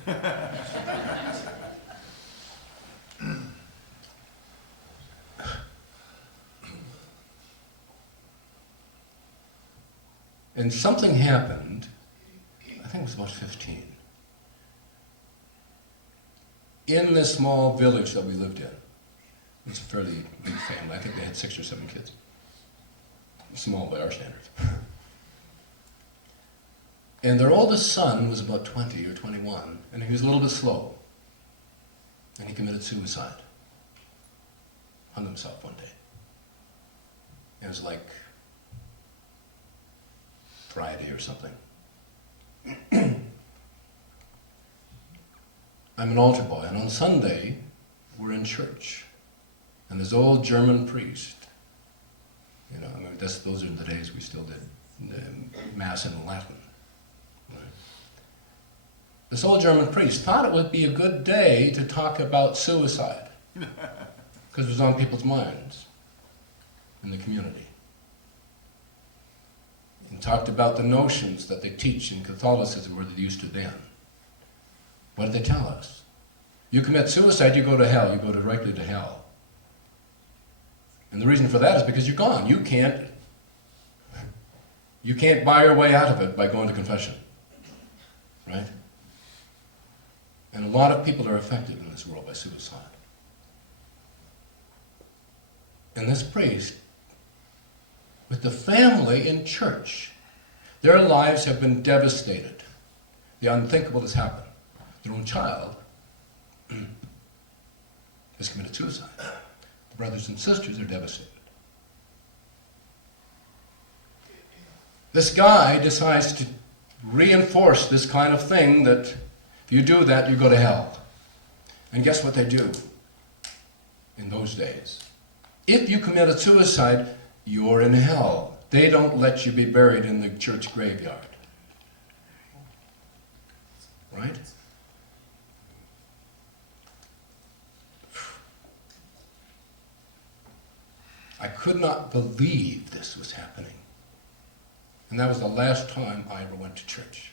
And something happened, I think it was about 15, in this small village that we lived in. It was a fairly big family. I think they had 6 or 7 kids. Small by our standards. And their oldest son was about 20 or 21, and he was a little bit slow. And he committed suicide. Hung himself one day. It was like Friday or something. I'm an altar boy, and on Sunday, we're in church. And this old German priest, you know, I mean, those are the days we still did Mass in Latin. Right? This old German priest thought it would be a good day to talk about suicide, because it was on people's minds in the community. And talked about the notions that they teach in Catholicism, or they used to then. What did they tell us? You commit suicide, you go to hell. You go directly to hell. And the reason for that is because you're gone. You can't buy your way out of it by going to confession. Right? And a lot of people are affected in this world by suicide. And this priest, with the family in church, Their lives have been devastated. The unthinkable has happened. Their own child has committed suicide. The brothers and sisters are devastated. This guy decides to reinforce this kind of thing that if you do that, you go to hell. And guess what they do in those days? If you committed suicide, you're in hell. They don't let you be buried in the church graveyard. Right? I could not believe this was happening. And that was the last time I ever went to church.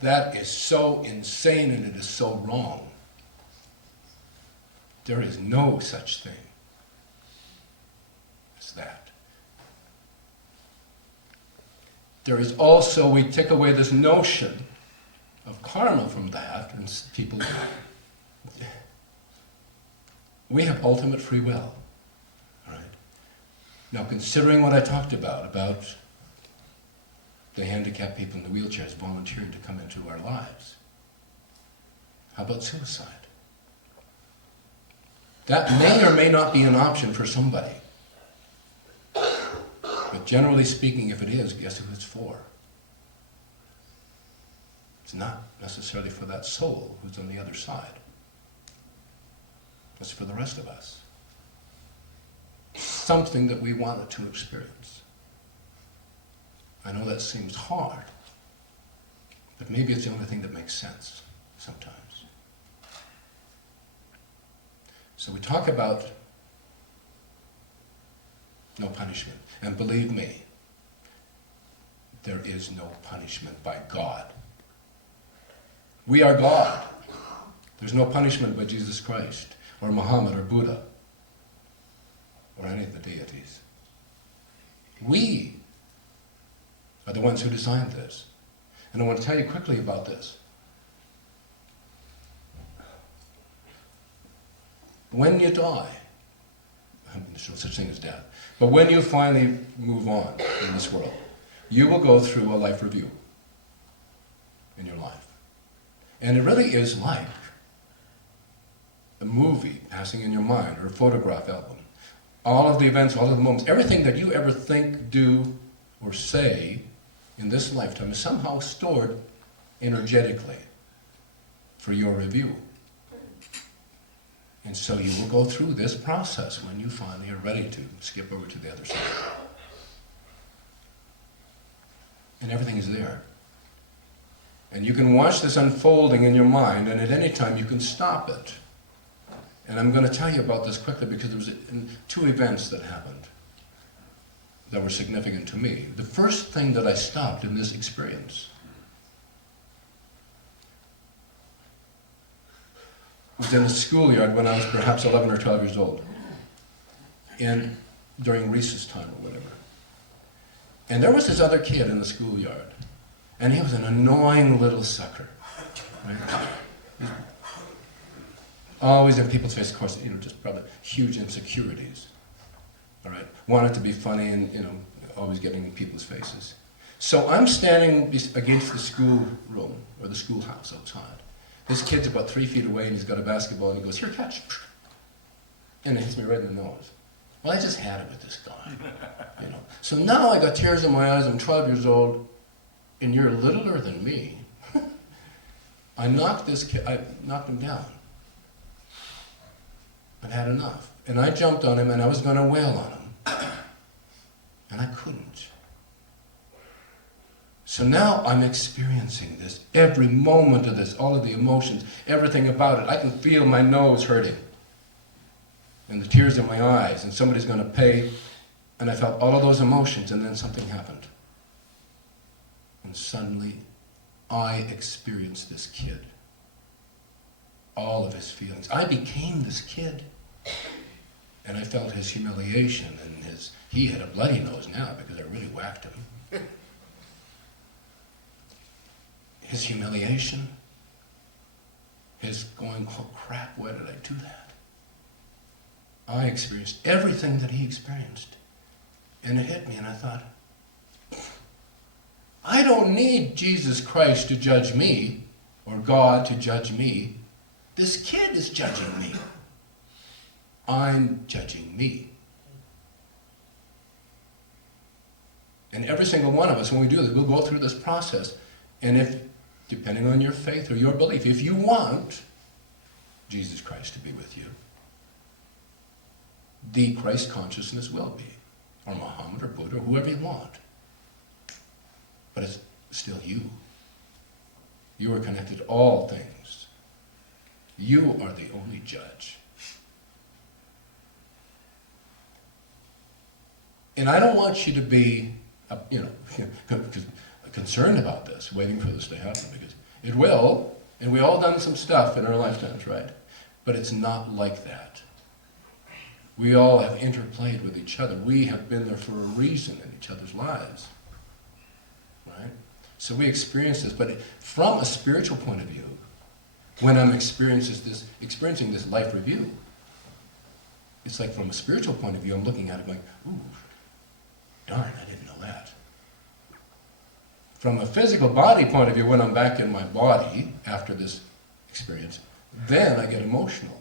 That is so insane and it is so wrong. There is no such thing as that. There is also, we take away this notion of karma from that, and people, we have ultimate free will. All right? Now, considering what I talked about the handicapped people in the wheelchairs volunteering to come into our lives, how about suicide? That may or may not be an option for somebody. But generally speaking, if it is, guess who it's for? It's not necessarily for that soul who's on the other side. It's for the rest of us. Something that we wanted to experience. I know that seems hard, but maybe it's the only thing that makes sense sometimes. So we talk about no punishment. And believe me, there is no punishment by God. We are God. There's no punishment by Jesus Christ, or Muhammad, or Buddha, or any of the deities. We are the ones who designed this. And I want to tell you quickly about this. When you die, there's no such thing as death, but when you finally move on in this world, you will go through a life review in your life. And it really is like a movie passing in your mind, or a photograph album. All of the events, all of the moments, everything that you ever think, do, or say in this lifetime is somehow stored energetically for your review. And so you will go through this process when you finally are ready to skip over to the other side. And everything is there. And you can watch this unfolding in your mind, and at any time you can stop it. And I'm going to tell you about this quickly because there was two events that happened that were significant to me. The first thing that I stopped in this experience was in a schoolyard when I was perhaps 11 or 12 years old, and during recess time or whatever. And there was this other kid in the schoolyard, and he was an annoying little sucker. Right? Always in people's face, of course, just probably huge insecurities. All right, wanted to be funny and always getting in people's faces. So I'm standing against the schoolroom or the schoolhouse outside. This kid's about 3 feet away and he's got a basketball and he goes, "Here, catch." And it hits me right in the nose. Well, I just had it with this guy, So now I got tears in my eyes. I'm 12 years old, and you're littler than me. I knocked him down. I'd had enough. And I jumped on him and I was going to wail on him. And I couldn't. So now I'm experiencing this, every moment of this, all of the emotions, everything about it. I can feel my nose hurting and the tears in my eyes, and somebody's going to pay. And I felt all of those emotions, and then something happened. And suddenly I experienced this kid. All of his feelings. I became this kid. And I felt his humiliation, and he had a bloody nose now because I really whacked him. His humiliation, his going, "Oh crap, why did I do that?" I experienced everything that he experienced. And it hit me, and I thought, I don't need Jesus Christ to judge me, or God to judge me. This kid is judging me. I'm judging me. And every single one of us, when we do this, we'll go through this process. And if, depending on your faith or your belief, if you want Jesus Christ to be with you, the Christ consciousness will be. Or Muhammad or Buddha or whoever you want. But it's still you. You are connected to all things. You are the only judge. And I don't want you to be, concerned about this, waiting for this to happen, because it will, and we all done some stuff in our lifetimes, right? But it's not like that. We all have interplayed with each other. We have been there for a reason in each other's lives, right? So we experience this, but from a spiritual point of view, when I'm experiencing this life review, it's like from a spiritual point of view, I'm looking at it like, ooh, darn, I didn't know that. From a physical body point of view, when I'm back in my body after this experience, then I get emotional.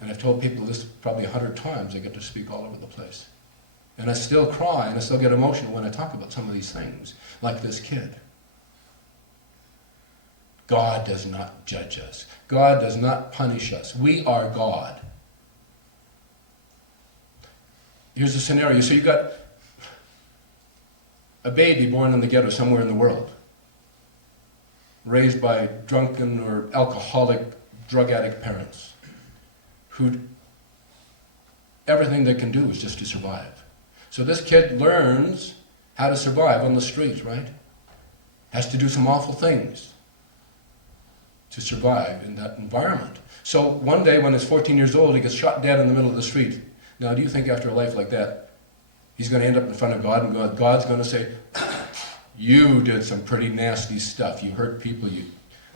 And I've told people this probably 100 times, I get to speak all over the place. And I still cry and I still get emotional when I talk about some of these things, like this kid. God does not judge us. God does not punish us. We are God. Here's a scenario. So you've got a baby born in the ghetto somewhere in the world, raised by drunken or alcoholic, drug addict parents, who everything they can do is just to survive. So this kid learns how to survive on the street, right? Has to do some awful things to survive in that environment. So one day when he's 14 years old, he gets shot dead in the middle of the street. Now, do you think after a life like that, he's going to end up in front of God, and God's going to say, you did some pretty nasty stuff. You hurt people. You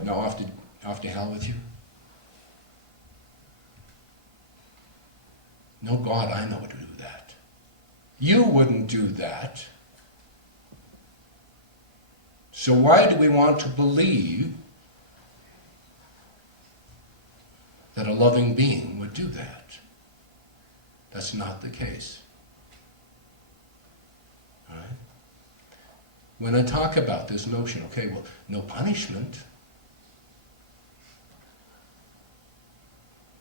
now off to hell with you? No, God, I know to do that. You wouldn't do that. So why do we want to believe that a loving being would do that? That's not the case. All right? When I talk about this notion, okay, well, no punishment,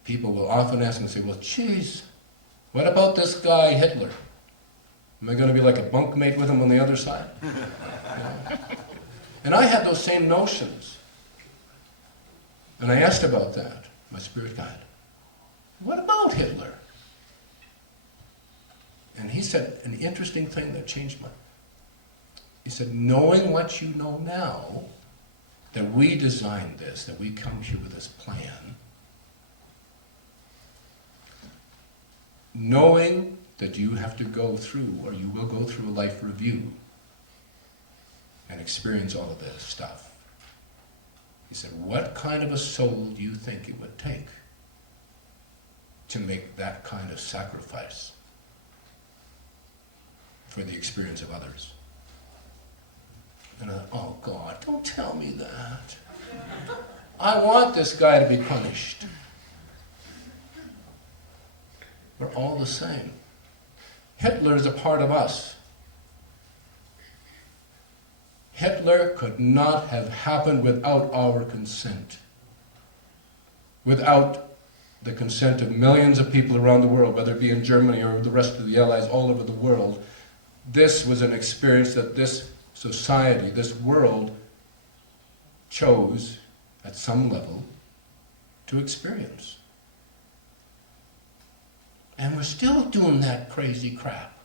people will often ask and say, well, geez, what about this guy Hitler? Am I going to be like a bunkmate with him on the other side? You know? And I had those same notions. And I asked about that, my spirit guide. What about Hitler? And he said an interesting thing that changed my... He said, knowing what you know now, that we designed this, that we come here with this plan, knowing that you have to go through, or you will go through a life review and experience all of this stuff. He said, what kind of a soul do you think it would take to make that kind of sacrifice for the experience of others? And I thought, oh God, don't tell me that. I want this guy to be punished. We're all the same. Hitler is a part of us. Hitler could not have happened without our consent. Without the consent of millions of people around the world, whether it be in Germany or the rest of the Allies all over the world. This was an experience that this society, this world, chose at some level to experience. And we're still doing that crazy crap.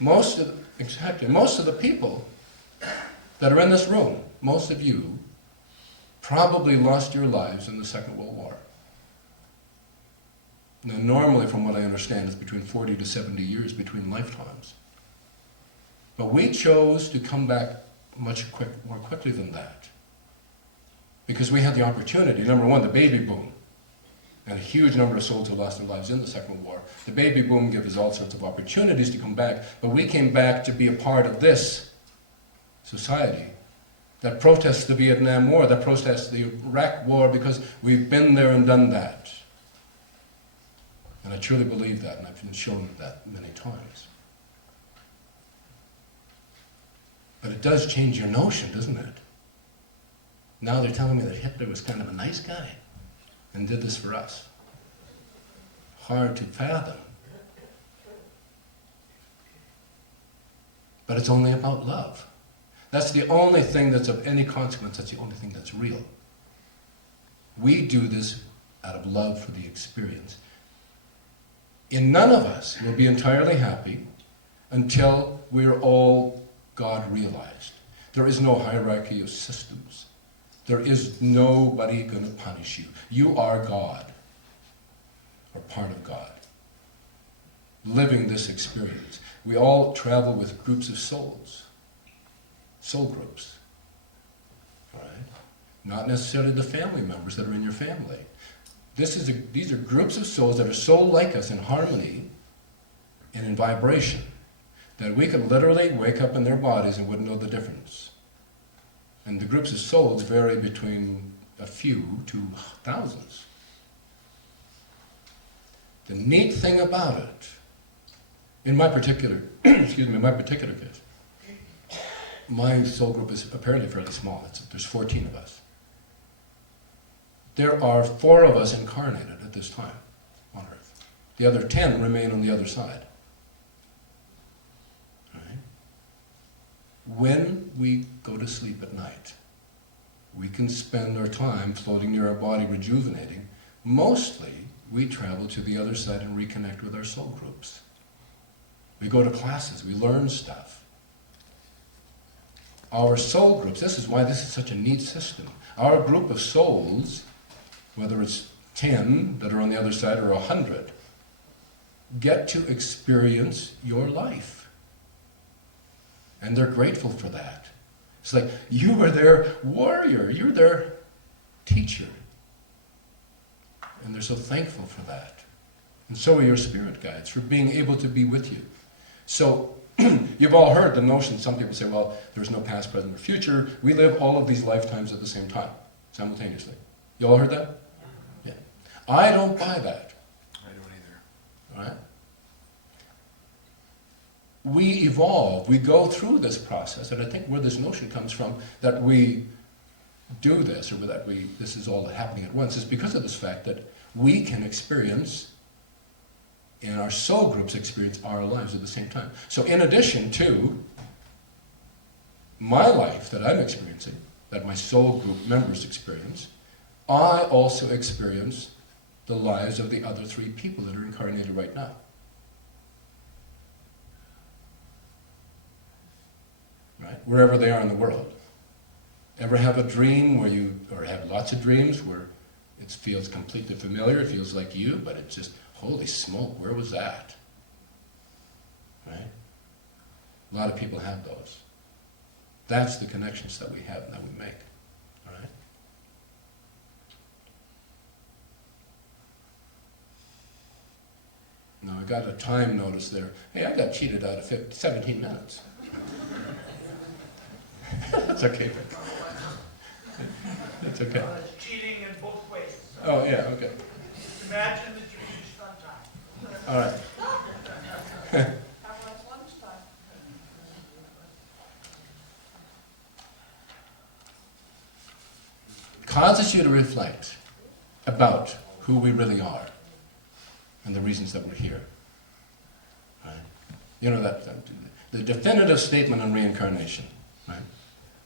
Most of the people that are in this room, most of you, probably lost your lives in the Second World War. Now, normally, from what I understand, it's between 40 to 70 years between lifetimes. But we chose to come back more quickly than that. Because we had the opportunity, number one, the baby boom. and a huge number of souls who lost their lives in the Second World War. The baby boom gives us all sorts of opportunities to come back, but we came back to be a part of this society that protests the Vietnam War, that protests the Iraq War, because we've been there and done that. And I truly believe that, and I've been shown that many times. But it does change your notion, doesn't it? Now they're telling me that Hitler was kind of a nice guy and did this for us. Hard to fathom. But it's only about love. That's the only thing that's of any consequence. That's the only thing that's real. We do this out of love for the experience. In none of us will be entirely happy until we're all God realized. There is no hierarchy of systems. There is nobody going to punish you. You are God, or part of God, living this experience. We all travel with groups of souls, soul groups, all right? Not necessarily the family members that are in your family. These are groups of souls that are so like us in harmony and in vibration that we could literally wake up in their bodies and wouldn't know the difference. And the groups of souls vary between a few to thousands. The neat thing about it, in my particular, my particular case, my soul group is apparently fairly small. There's 14 of us. There are 4 of us incarnated at this time on Earth. The other 10 remain on the other side. Right? When we go to sleep at night, we can spend our time floating near our body, rejuvenating. Mostly, we travel to the other side and reconnect with our soul groups. We go to classes, we learn stuff. Our soul groups, this is why this is such a neat system. Our group of souls, whether it's 10 that are on the other side or 100, get to experience your life. And they're grateful for that. It's like, you were their warrior, you're their teacher. And they're so thankful for that. And so are your spirit guides for being able to be with you. So, you've all heard the notion, some people say, well, there's no past, present, or future. We live all of these lifetimes at the same time, simultaneously. You all heard that? Yeah. I don't buy that. I don't either. All right? We evolve, we go through this process, and I think where this notion comes from, that we do this, or that this is all happening at once, is because of this fact that we can experience, and our soul groups experience our lives at the same time. So in addition to my life that I'm experiencing, that my soul group members experience, I also experience the lives of the other 3 people that are incarnated right now. Right? Wherever they are in the world. Ever have a dream where or have lots of dreams where it feels completely familiar, it feels like you, but it's just, holy smoke, where was that? Right? A lot of people have those. That's the connections that we have and that we make. All right? Now I got a time notice there. Hey, I got cheated out of 17 minutes. That's okay. That's okay. It's cheating in both ways. Oh, yeah, okay. Imagine that you reached on time. All right. How about lunchtime? Causes you to reflect about who we really are and the reasons that we're here. Right? You know, the definitive statement on reincarnation. Right?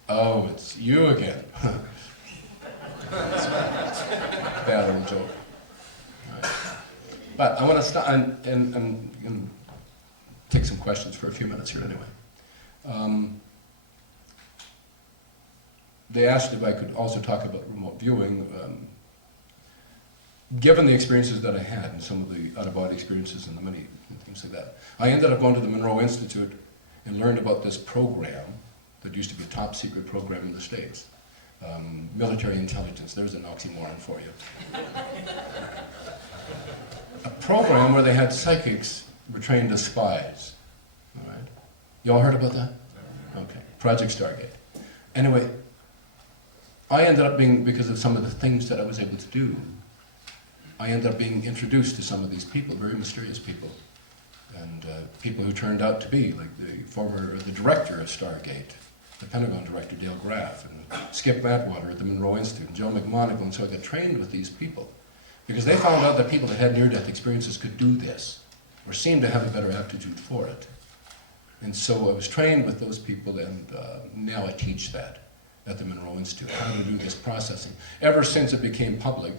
Oh, it's you again. Bad little joke. Right. But I want to start and take some questions for a few minutes here anyway. They asked if I could also talk about remote viewing. Given the experiences that I had and some of the out-of-body experiences and the many things like that, I ended up going to the Monroe Institute and learned about this program that used to be a top secret program in the States. military intelligence. There's an oxymoron for you. A program where they had psychics were trained as spies. All right? You all heard about that? Okay. Project Stargate. Anyway, I ended up being, because of some of the things that I was able to do, I ended up being introduced to some of these people, very mysterious people, and people who turned out to be, like the director of Stargate, the Pentagon director, Dale Graff, and Skip Atwater at the Monroe Institute, and Joe McMonagle, and so I got trained with these people, because they found out that people that had near-death experiences could do this, or seemed to have a better aptitude for it. And so I was trained with those people, and now I teach that at the Monroe Institute, how to do this processing. Ever since it became public,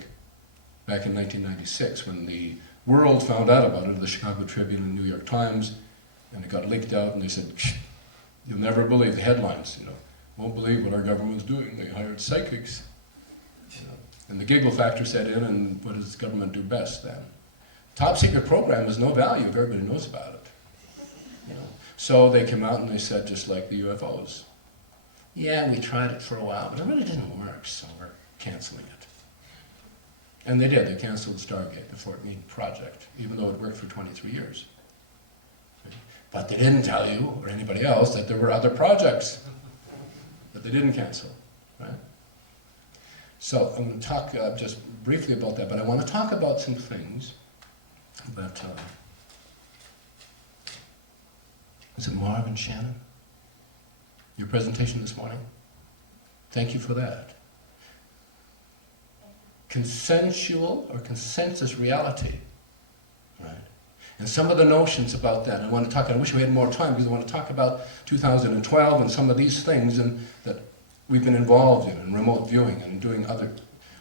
back in 1996, when the world found out about it, the Chicago Tribune and New York Times, and it got leaked out, and they said, you'll never believe the headlines, won't believe what our government's doing. They hired psychics. And the giggle factor set in, and what does government do best then? Top secret program has no value if everybody knows about it. So they came out and they said, just like the UFOs, yeah, we tried it for a while, but it really didn't work, so we're canceling it. And they did. They canceled Stargate, the Fort Meade project, even though it worked for 23 years. But they didn't tell you, or anybody else, that there were other projects that they didn't cancel, right? So I'm going to talk just briefly about that, but I want to talk about some things that... is it Marv and Shannon? Your presentation this morning? Thank you for that. Consensual or consensus reality, right? And some of the notions about that, I want to talk, I wish we had more time because I want to talk about 2012 and some of these things that we've been involved in remote viewing and doing other,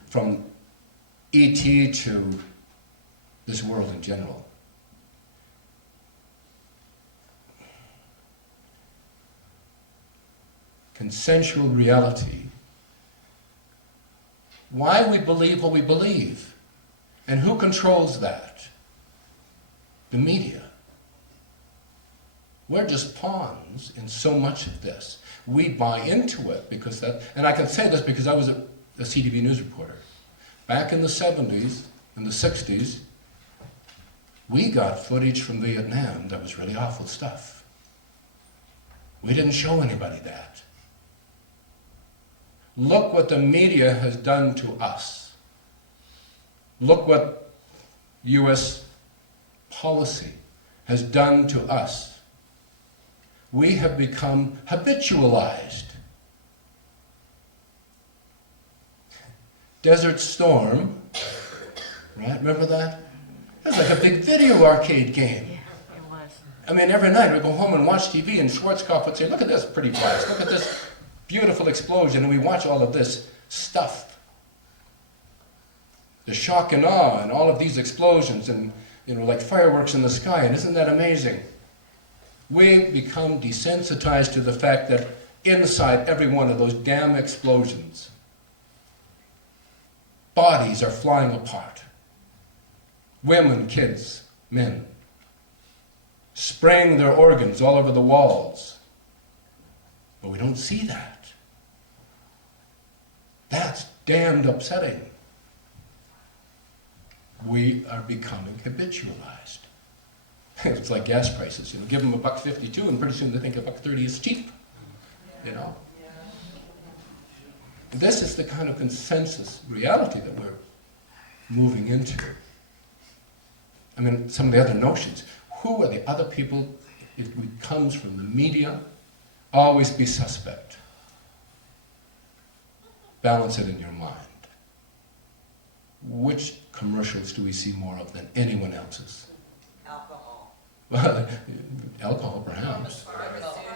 from ET to this world in general. Consensual reality. Why we believe what we believe. And who controls that? The media. We're just pawns in so much of this. We buy into it because that, and I can say this because I was a CTV news reporter. Back in the 70s and the 60s, we got footage from Vietnam that was really awful stuff. We didn't show anybody that. Look what the media has done to us. Look what U.S. policy has done to us. We have become habitualized. Desert Storm, right? Remember that? It was like a big video arcade game. Yeah, it was. I mean, every night we'd go home and watch TV, and Schwarzkopf would say, look at this pretty flash, look at this beautiful explosion, and we watch all of this stuff. The shock and awe, and all of these explosions, and like fireworks in the sky, and isn't that amazing? We become desensitized to the fact that inside every one of those damn explosions, bodies are flying apart. Women, kids, men, spraying their organs all over the walls. But we don't see that. That's damned upsetting. We are becoming habitualized. It's like gas prices. Give them $1.52 and pretty soon they think $1.30 is cheap. This is the kind of consensus reality that we're moving into. I mean, some of the other notions. Who are the other people? It comes from the media. Always be suspect. Balance it in your mind. Which commercials do we see more of than anyone else's? Alcohol. Well, alcohol, perhaps.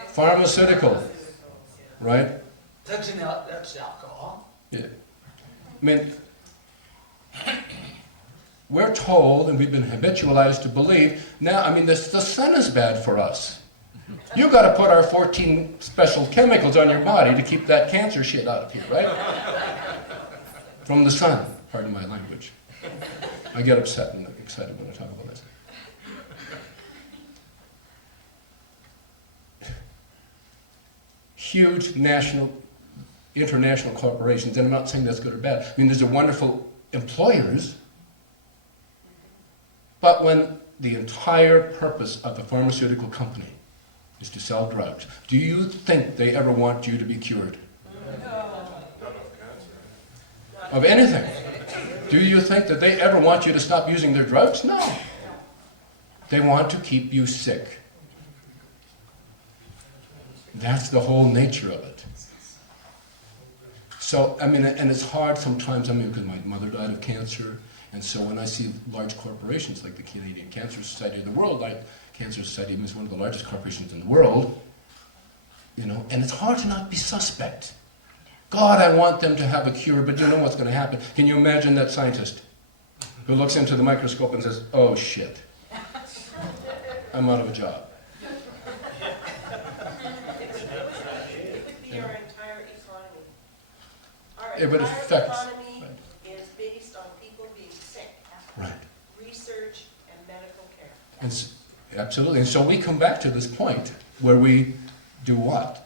Pharmaceutical, right? That's alcohol. Yeah. I mean, we're told, and we've been habitualized to believe, now, I mean, the sun is bad for us. You've got to put our 14 special chemicals on your body to keep that cancer shit out of here, right? From the sun, pardon my language. I get upset and excited when I talk about this. Huge national international corporations, and I'm not saying that's good or bad. I mean, there's a wonderful employers, but when the entire purpose of the pharmaceutical company is to sell drugs, do you think they ever want you to be cured? Of anything? Do you think that they ever want you to stop using their drugs? No. They want to keep you sick. That's the whole nature of it. So, I mean, and it's hard sometimes, I mean, because my mother died of cancer, and so when I see large corporations like the Canadian Cancer Society of the World, like Cancer Society is one of the largest corporations in the world, you know, and it's hard to not be suspect. God, I want them to have a cure, but you know what's going to happen. Can you imagine that scientist who looks into the microscope and says, oh shit, I'm out of a job. It would be our entire economy. Our It would entire affect- economy right. is based on people being sick. Right. Research and medical care. And absolutely. And so we come back to this point where we do what?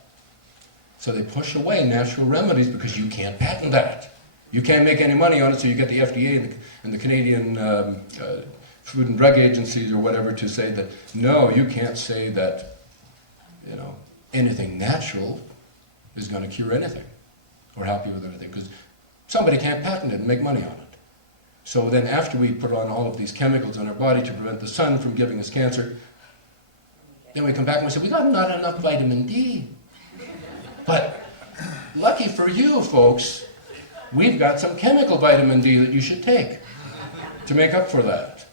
So they push away natural remedies because you can't patent that. You can't make any money on it, so you get the FDA and the Canadian Food and Drug Agencies or whatever to say that, no, you can't say that, you know, anything natural is going to cure anything or help you with anything, because somebody can't patent it and make money on it. So then after we put on all of these chemicals on our body to prevent the sun from giving us cancer, then we come back and we say, we got not enough vitamin D. But lucky for you folks, we've got some chemical vitamin D that you should take to make up for that.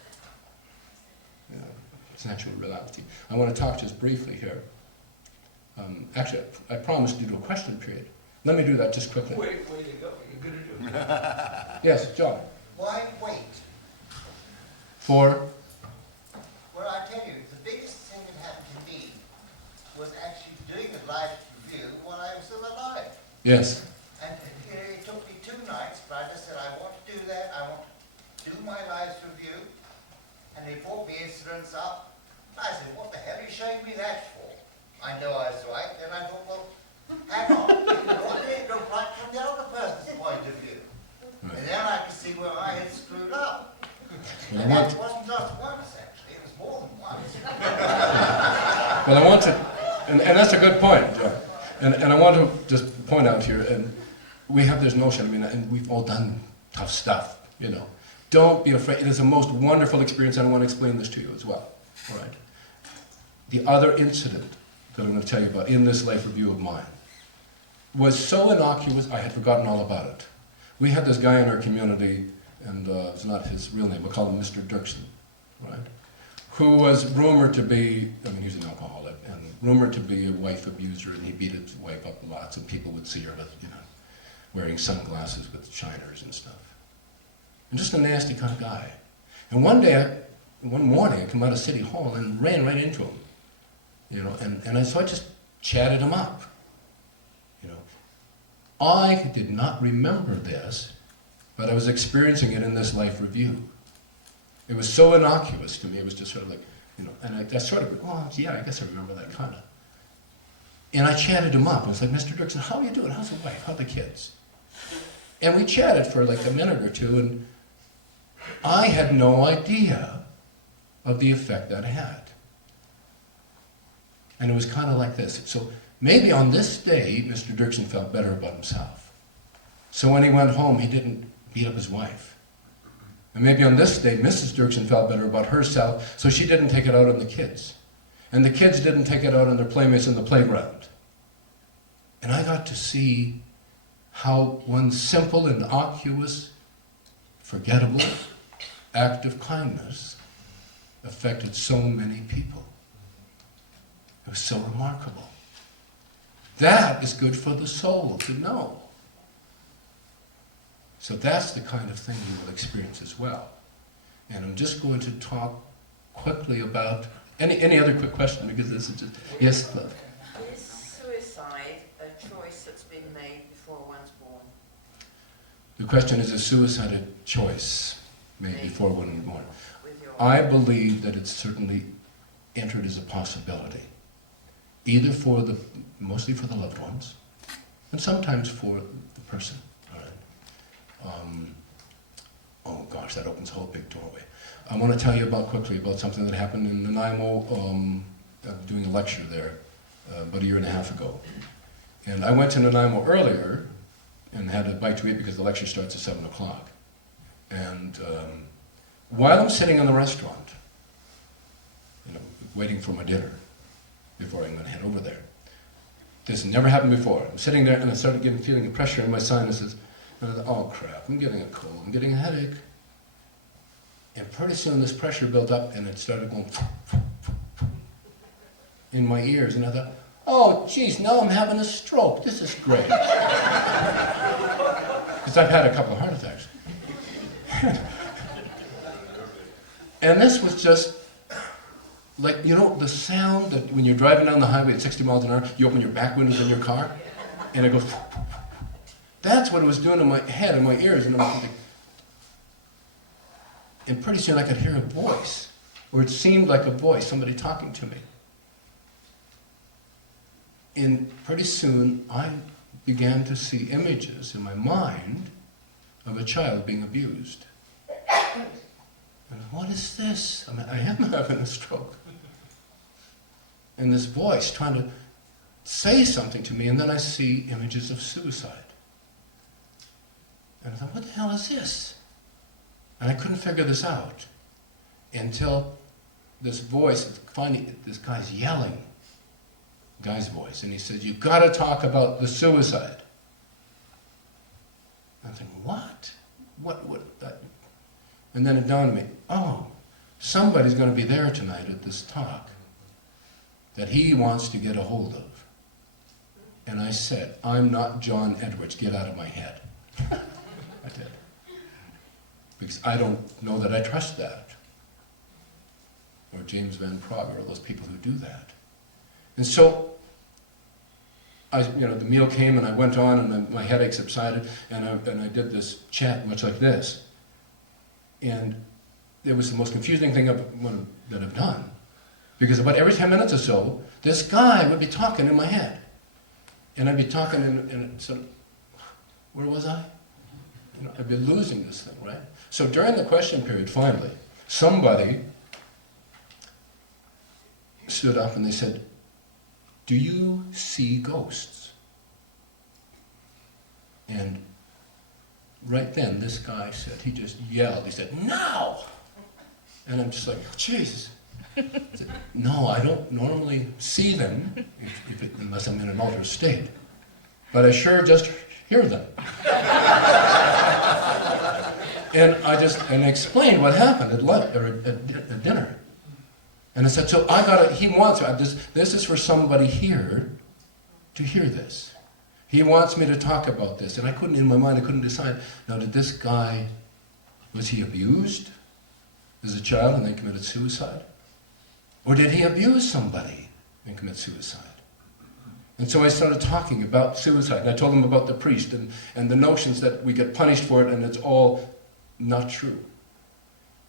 You know, it's natural reality. I want to talk just briefly here. Actually, I promised to do a question period. Let me do that just quickly. Way to go, you're good to do it. Yes, John. Why wait? For? Well, I tell you, the biggest thing that happened to me was actually doing a life review while I was still alive. Yes. And you know, it took me 2 nights, but I just said, I want to do that. I want to do my life review. And they brought me incidents up. I said, what the hell are you showing me that for? I know I was right. And I thought, well, hang on. Why did it go right from the other person's point of view? And then I could see where I had screwed up. Well, And that wasn't just once, actually. It was more than once. Well, I want to, and that's a good point, John. And I want to just point out here, and we have this notion, I mean, and we've all done tough stuff, you know. Don't be afraid. It is the most wonderful experience, and I want to explain this to you as well. All right. The other incident that I'm going to tell you about in this life review of mine was so innocuous, I had forgotten all about it. We had this guy in our community, and it's not his real name, we'll call him Mr. Dirksen, right? Who was rumored to be, I mean, he's an alcoholic, and rumored to be a wife abuser, and he beat his wife up lots, and people would see her with, you know, wearing sunglasses with shiners and stuff. And just a nasty kind of guy. And one morning, I come out of City Hall and ran right into him, you know, so I just chatted him up, you know. I did not remember this, but I was experiencing it in this life review. It was so innocuous to me, it was just sort of like, you know, and I sort of, oh, yeah, I guess I remember that kind of. And I chatted him up. I was like, Mr. Dirksen, how are you doing? How's the wife? How are the kids? And we chatted for like a minute or two, and I had no idea of the effect that had. And it was kind of like this. So maybe on this day, Mr. Dirksen felt better about himself. So when he went home, he didn't beat up his wife. And maybe on this day, Mrs. Dirksen felt better about herself, so she didn't take it out on the kids. And the kids didn't take it out on their playmates in the playground. And I got to see how one simple, innocuous, forgettable act of kindness affected so many people. It was so remarkable. That is good for the soul to know. So that's the kind of thing you will experience as well. And I'm just going to talk quickly about any other quick question, because this is just, yes, love. Is suicide a choice that's been made before one's born? The question is suicide a choice made before one was born? With your I believe that it's certainly entered as a possibility, either for mostly for the loved ones, and sometimes for the person. All right. Oh gosh, that opens a whole big doorway. I want to tell you quickly about something that happened in Nanaimo. I'm doing a lecture there about a year and a half ago. And I went to Nanaimo earlier and had a bite to eat because the lecture starts at 7 o'clock. And while I'm sitting in the restaurant, waiting for my dinner before I'm going to head over there, this never happened before. I'm sitting there and I started feeling a pressure in my sinuses. And I thought, oh crap, I'm getting a cold, I'm getting a headache. And pretty soon this pressure built up and it started going in my ears. And I thought, oh geez, now I'm having a stroke. This is great. Because I've had a couple of heart attacks. And this was just like, the sound that when you're driving down the highway at 60 miles an hour, you open your back windows in your car, and it goes. That's what it was doing in my head and my ears, and I was thinking. And pretty soon I could hear a voice, or it seemed like a voice, somebody talking to me. And pretty soon I began to see images in my mind of a child being abused. And what is this? I mean, I am having a stroke. And this voice trying to say something to me, and then I see images of suicide. And I thought, what the hell is this? And I couldn't figure this out until this voice, finally, this guy's yelling, guy's voice, and he said, you've got to talk about the suicide. I'm thinking, what? What? And then it dawned on me, oh, somebody's going to be there tonight at this talk that he wants to get a hold of. And I said, I'm not John Edwards, get out of my head. I did. Because I don't know that I trust that. Or James Van Prague, or those people who do that. And so, the meal came and I went on and my headache subsided and I did this chat much like this. And it was the most confusing thing that I've done. Because about every 10 minutes or so, this guy would be talking in my head. And I'd be talking and sort of, where was I? I'd be losing this thing, right? So during the question period, finally, somebody stood up and they said, do you see ghosts? And right then, this guy said, he just yelled, he said, no! And I'm just like, oh, Jesus. I said, no, I don't normally see them, unless I'm in an altered state. But I sure just hear them. And I explained what happened at dinner. And I said, so he wants, this is for somebody here to hear this. He wants me to talk about this. And in my mind, I couldn't decide, now did this guy, was he abused as a child and then committed suicide? Or did he abuse somebody and commit suicide? And so I started talking about suicide. And I told him about the priest and the notions that we get punished for it and it's all not true.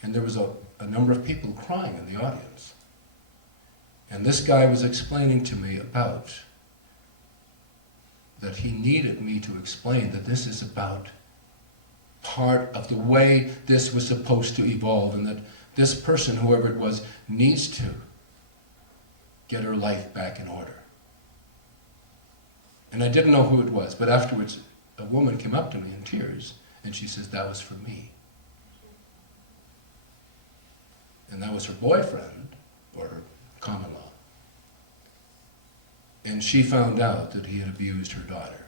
And there was a number of people crying in the audience. And this guy was explaining to me about that he needed me to explain that this is about part of the way this was supposed to evolve and that this person, whoever it was, needs to get her life back in order. And I didn't know who it was, but afterwards a woman came up to me in tears and she says, that was for me. And that was her boyfriend, or her common law. And she found out that he had abused her daughter.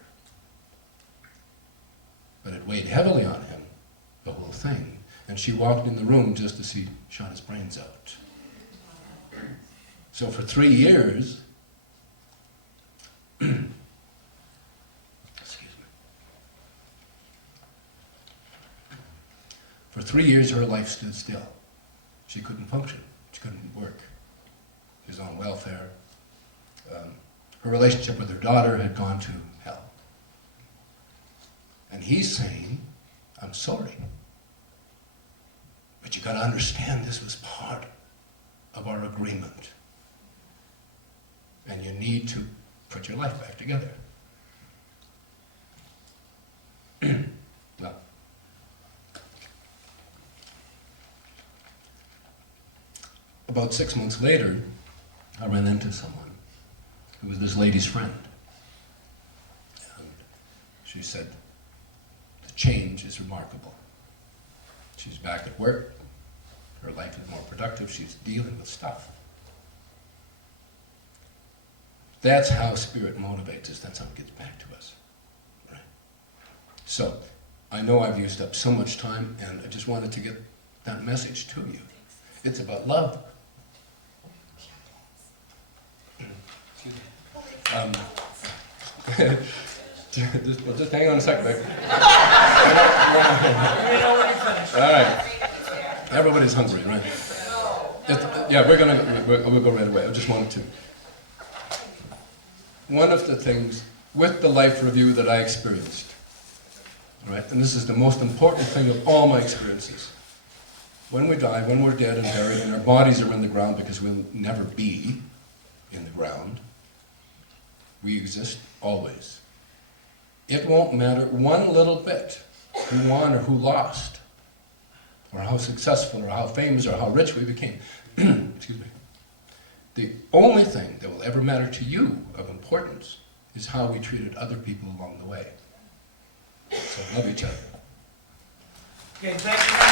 But it weighed heavily on him, the whole thing. And she walked in the room just to see shot his brains out. So for 3 years, excuse me. For 3 years, her life stood still. She couldn't function. She couldn't work. She was on welfare. Her relationship with her daughter had gone to hell. And he's saying, I'm sorry. But you got to understand this was part of our agreement. And you need to put your life back together. about 6 months later, I ran into someone who was this lady's friend. And she said, the change is remarkable. She's back at work, her life is more productive, she's dealing with stuff. That's how Spirit motivates us, that's how it gets back to us. Right? So, I know I've used up so much time, and I just wanted to get that message to you. It's about love. Just hang on a sec, Vic. All right. Everybody's hungry, right? Yeah, we'll go right away. I just wanted to. One of the things with the life review that I experienced, right, and this is the most important thing of all my experiences. When we die, when we're dead and buried, and our bodies are in the ground because we'll never be in the ground, we exist always. It won't matter one little bit who won or who lost, or how successful or how famous or how rich we became. Excuse me. The only thing that will ever matter to you of importance is how we treated other people along the way. So love each other. Okay, thank you.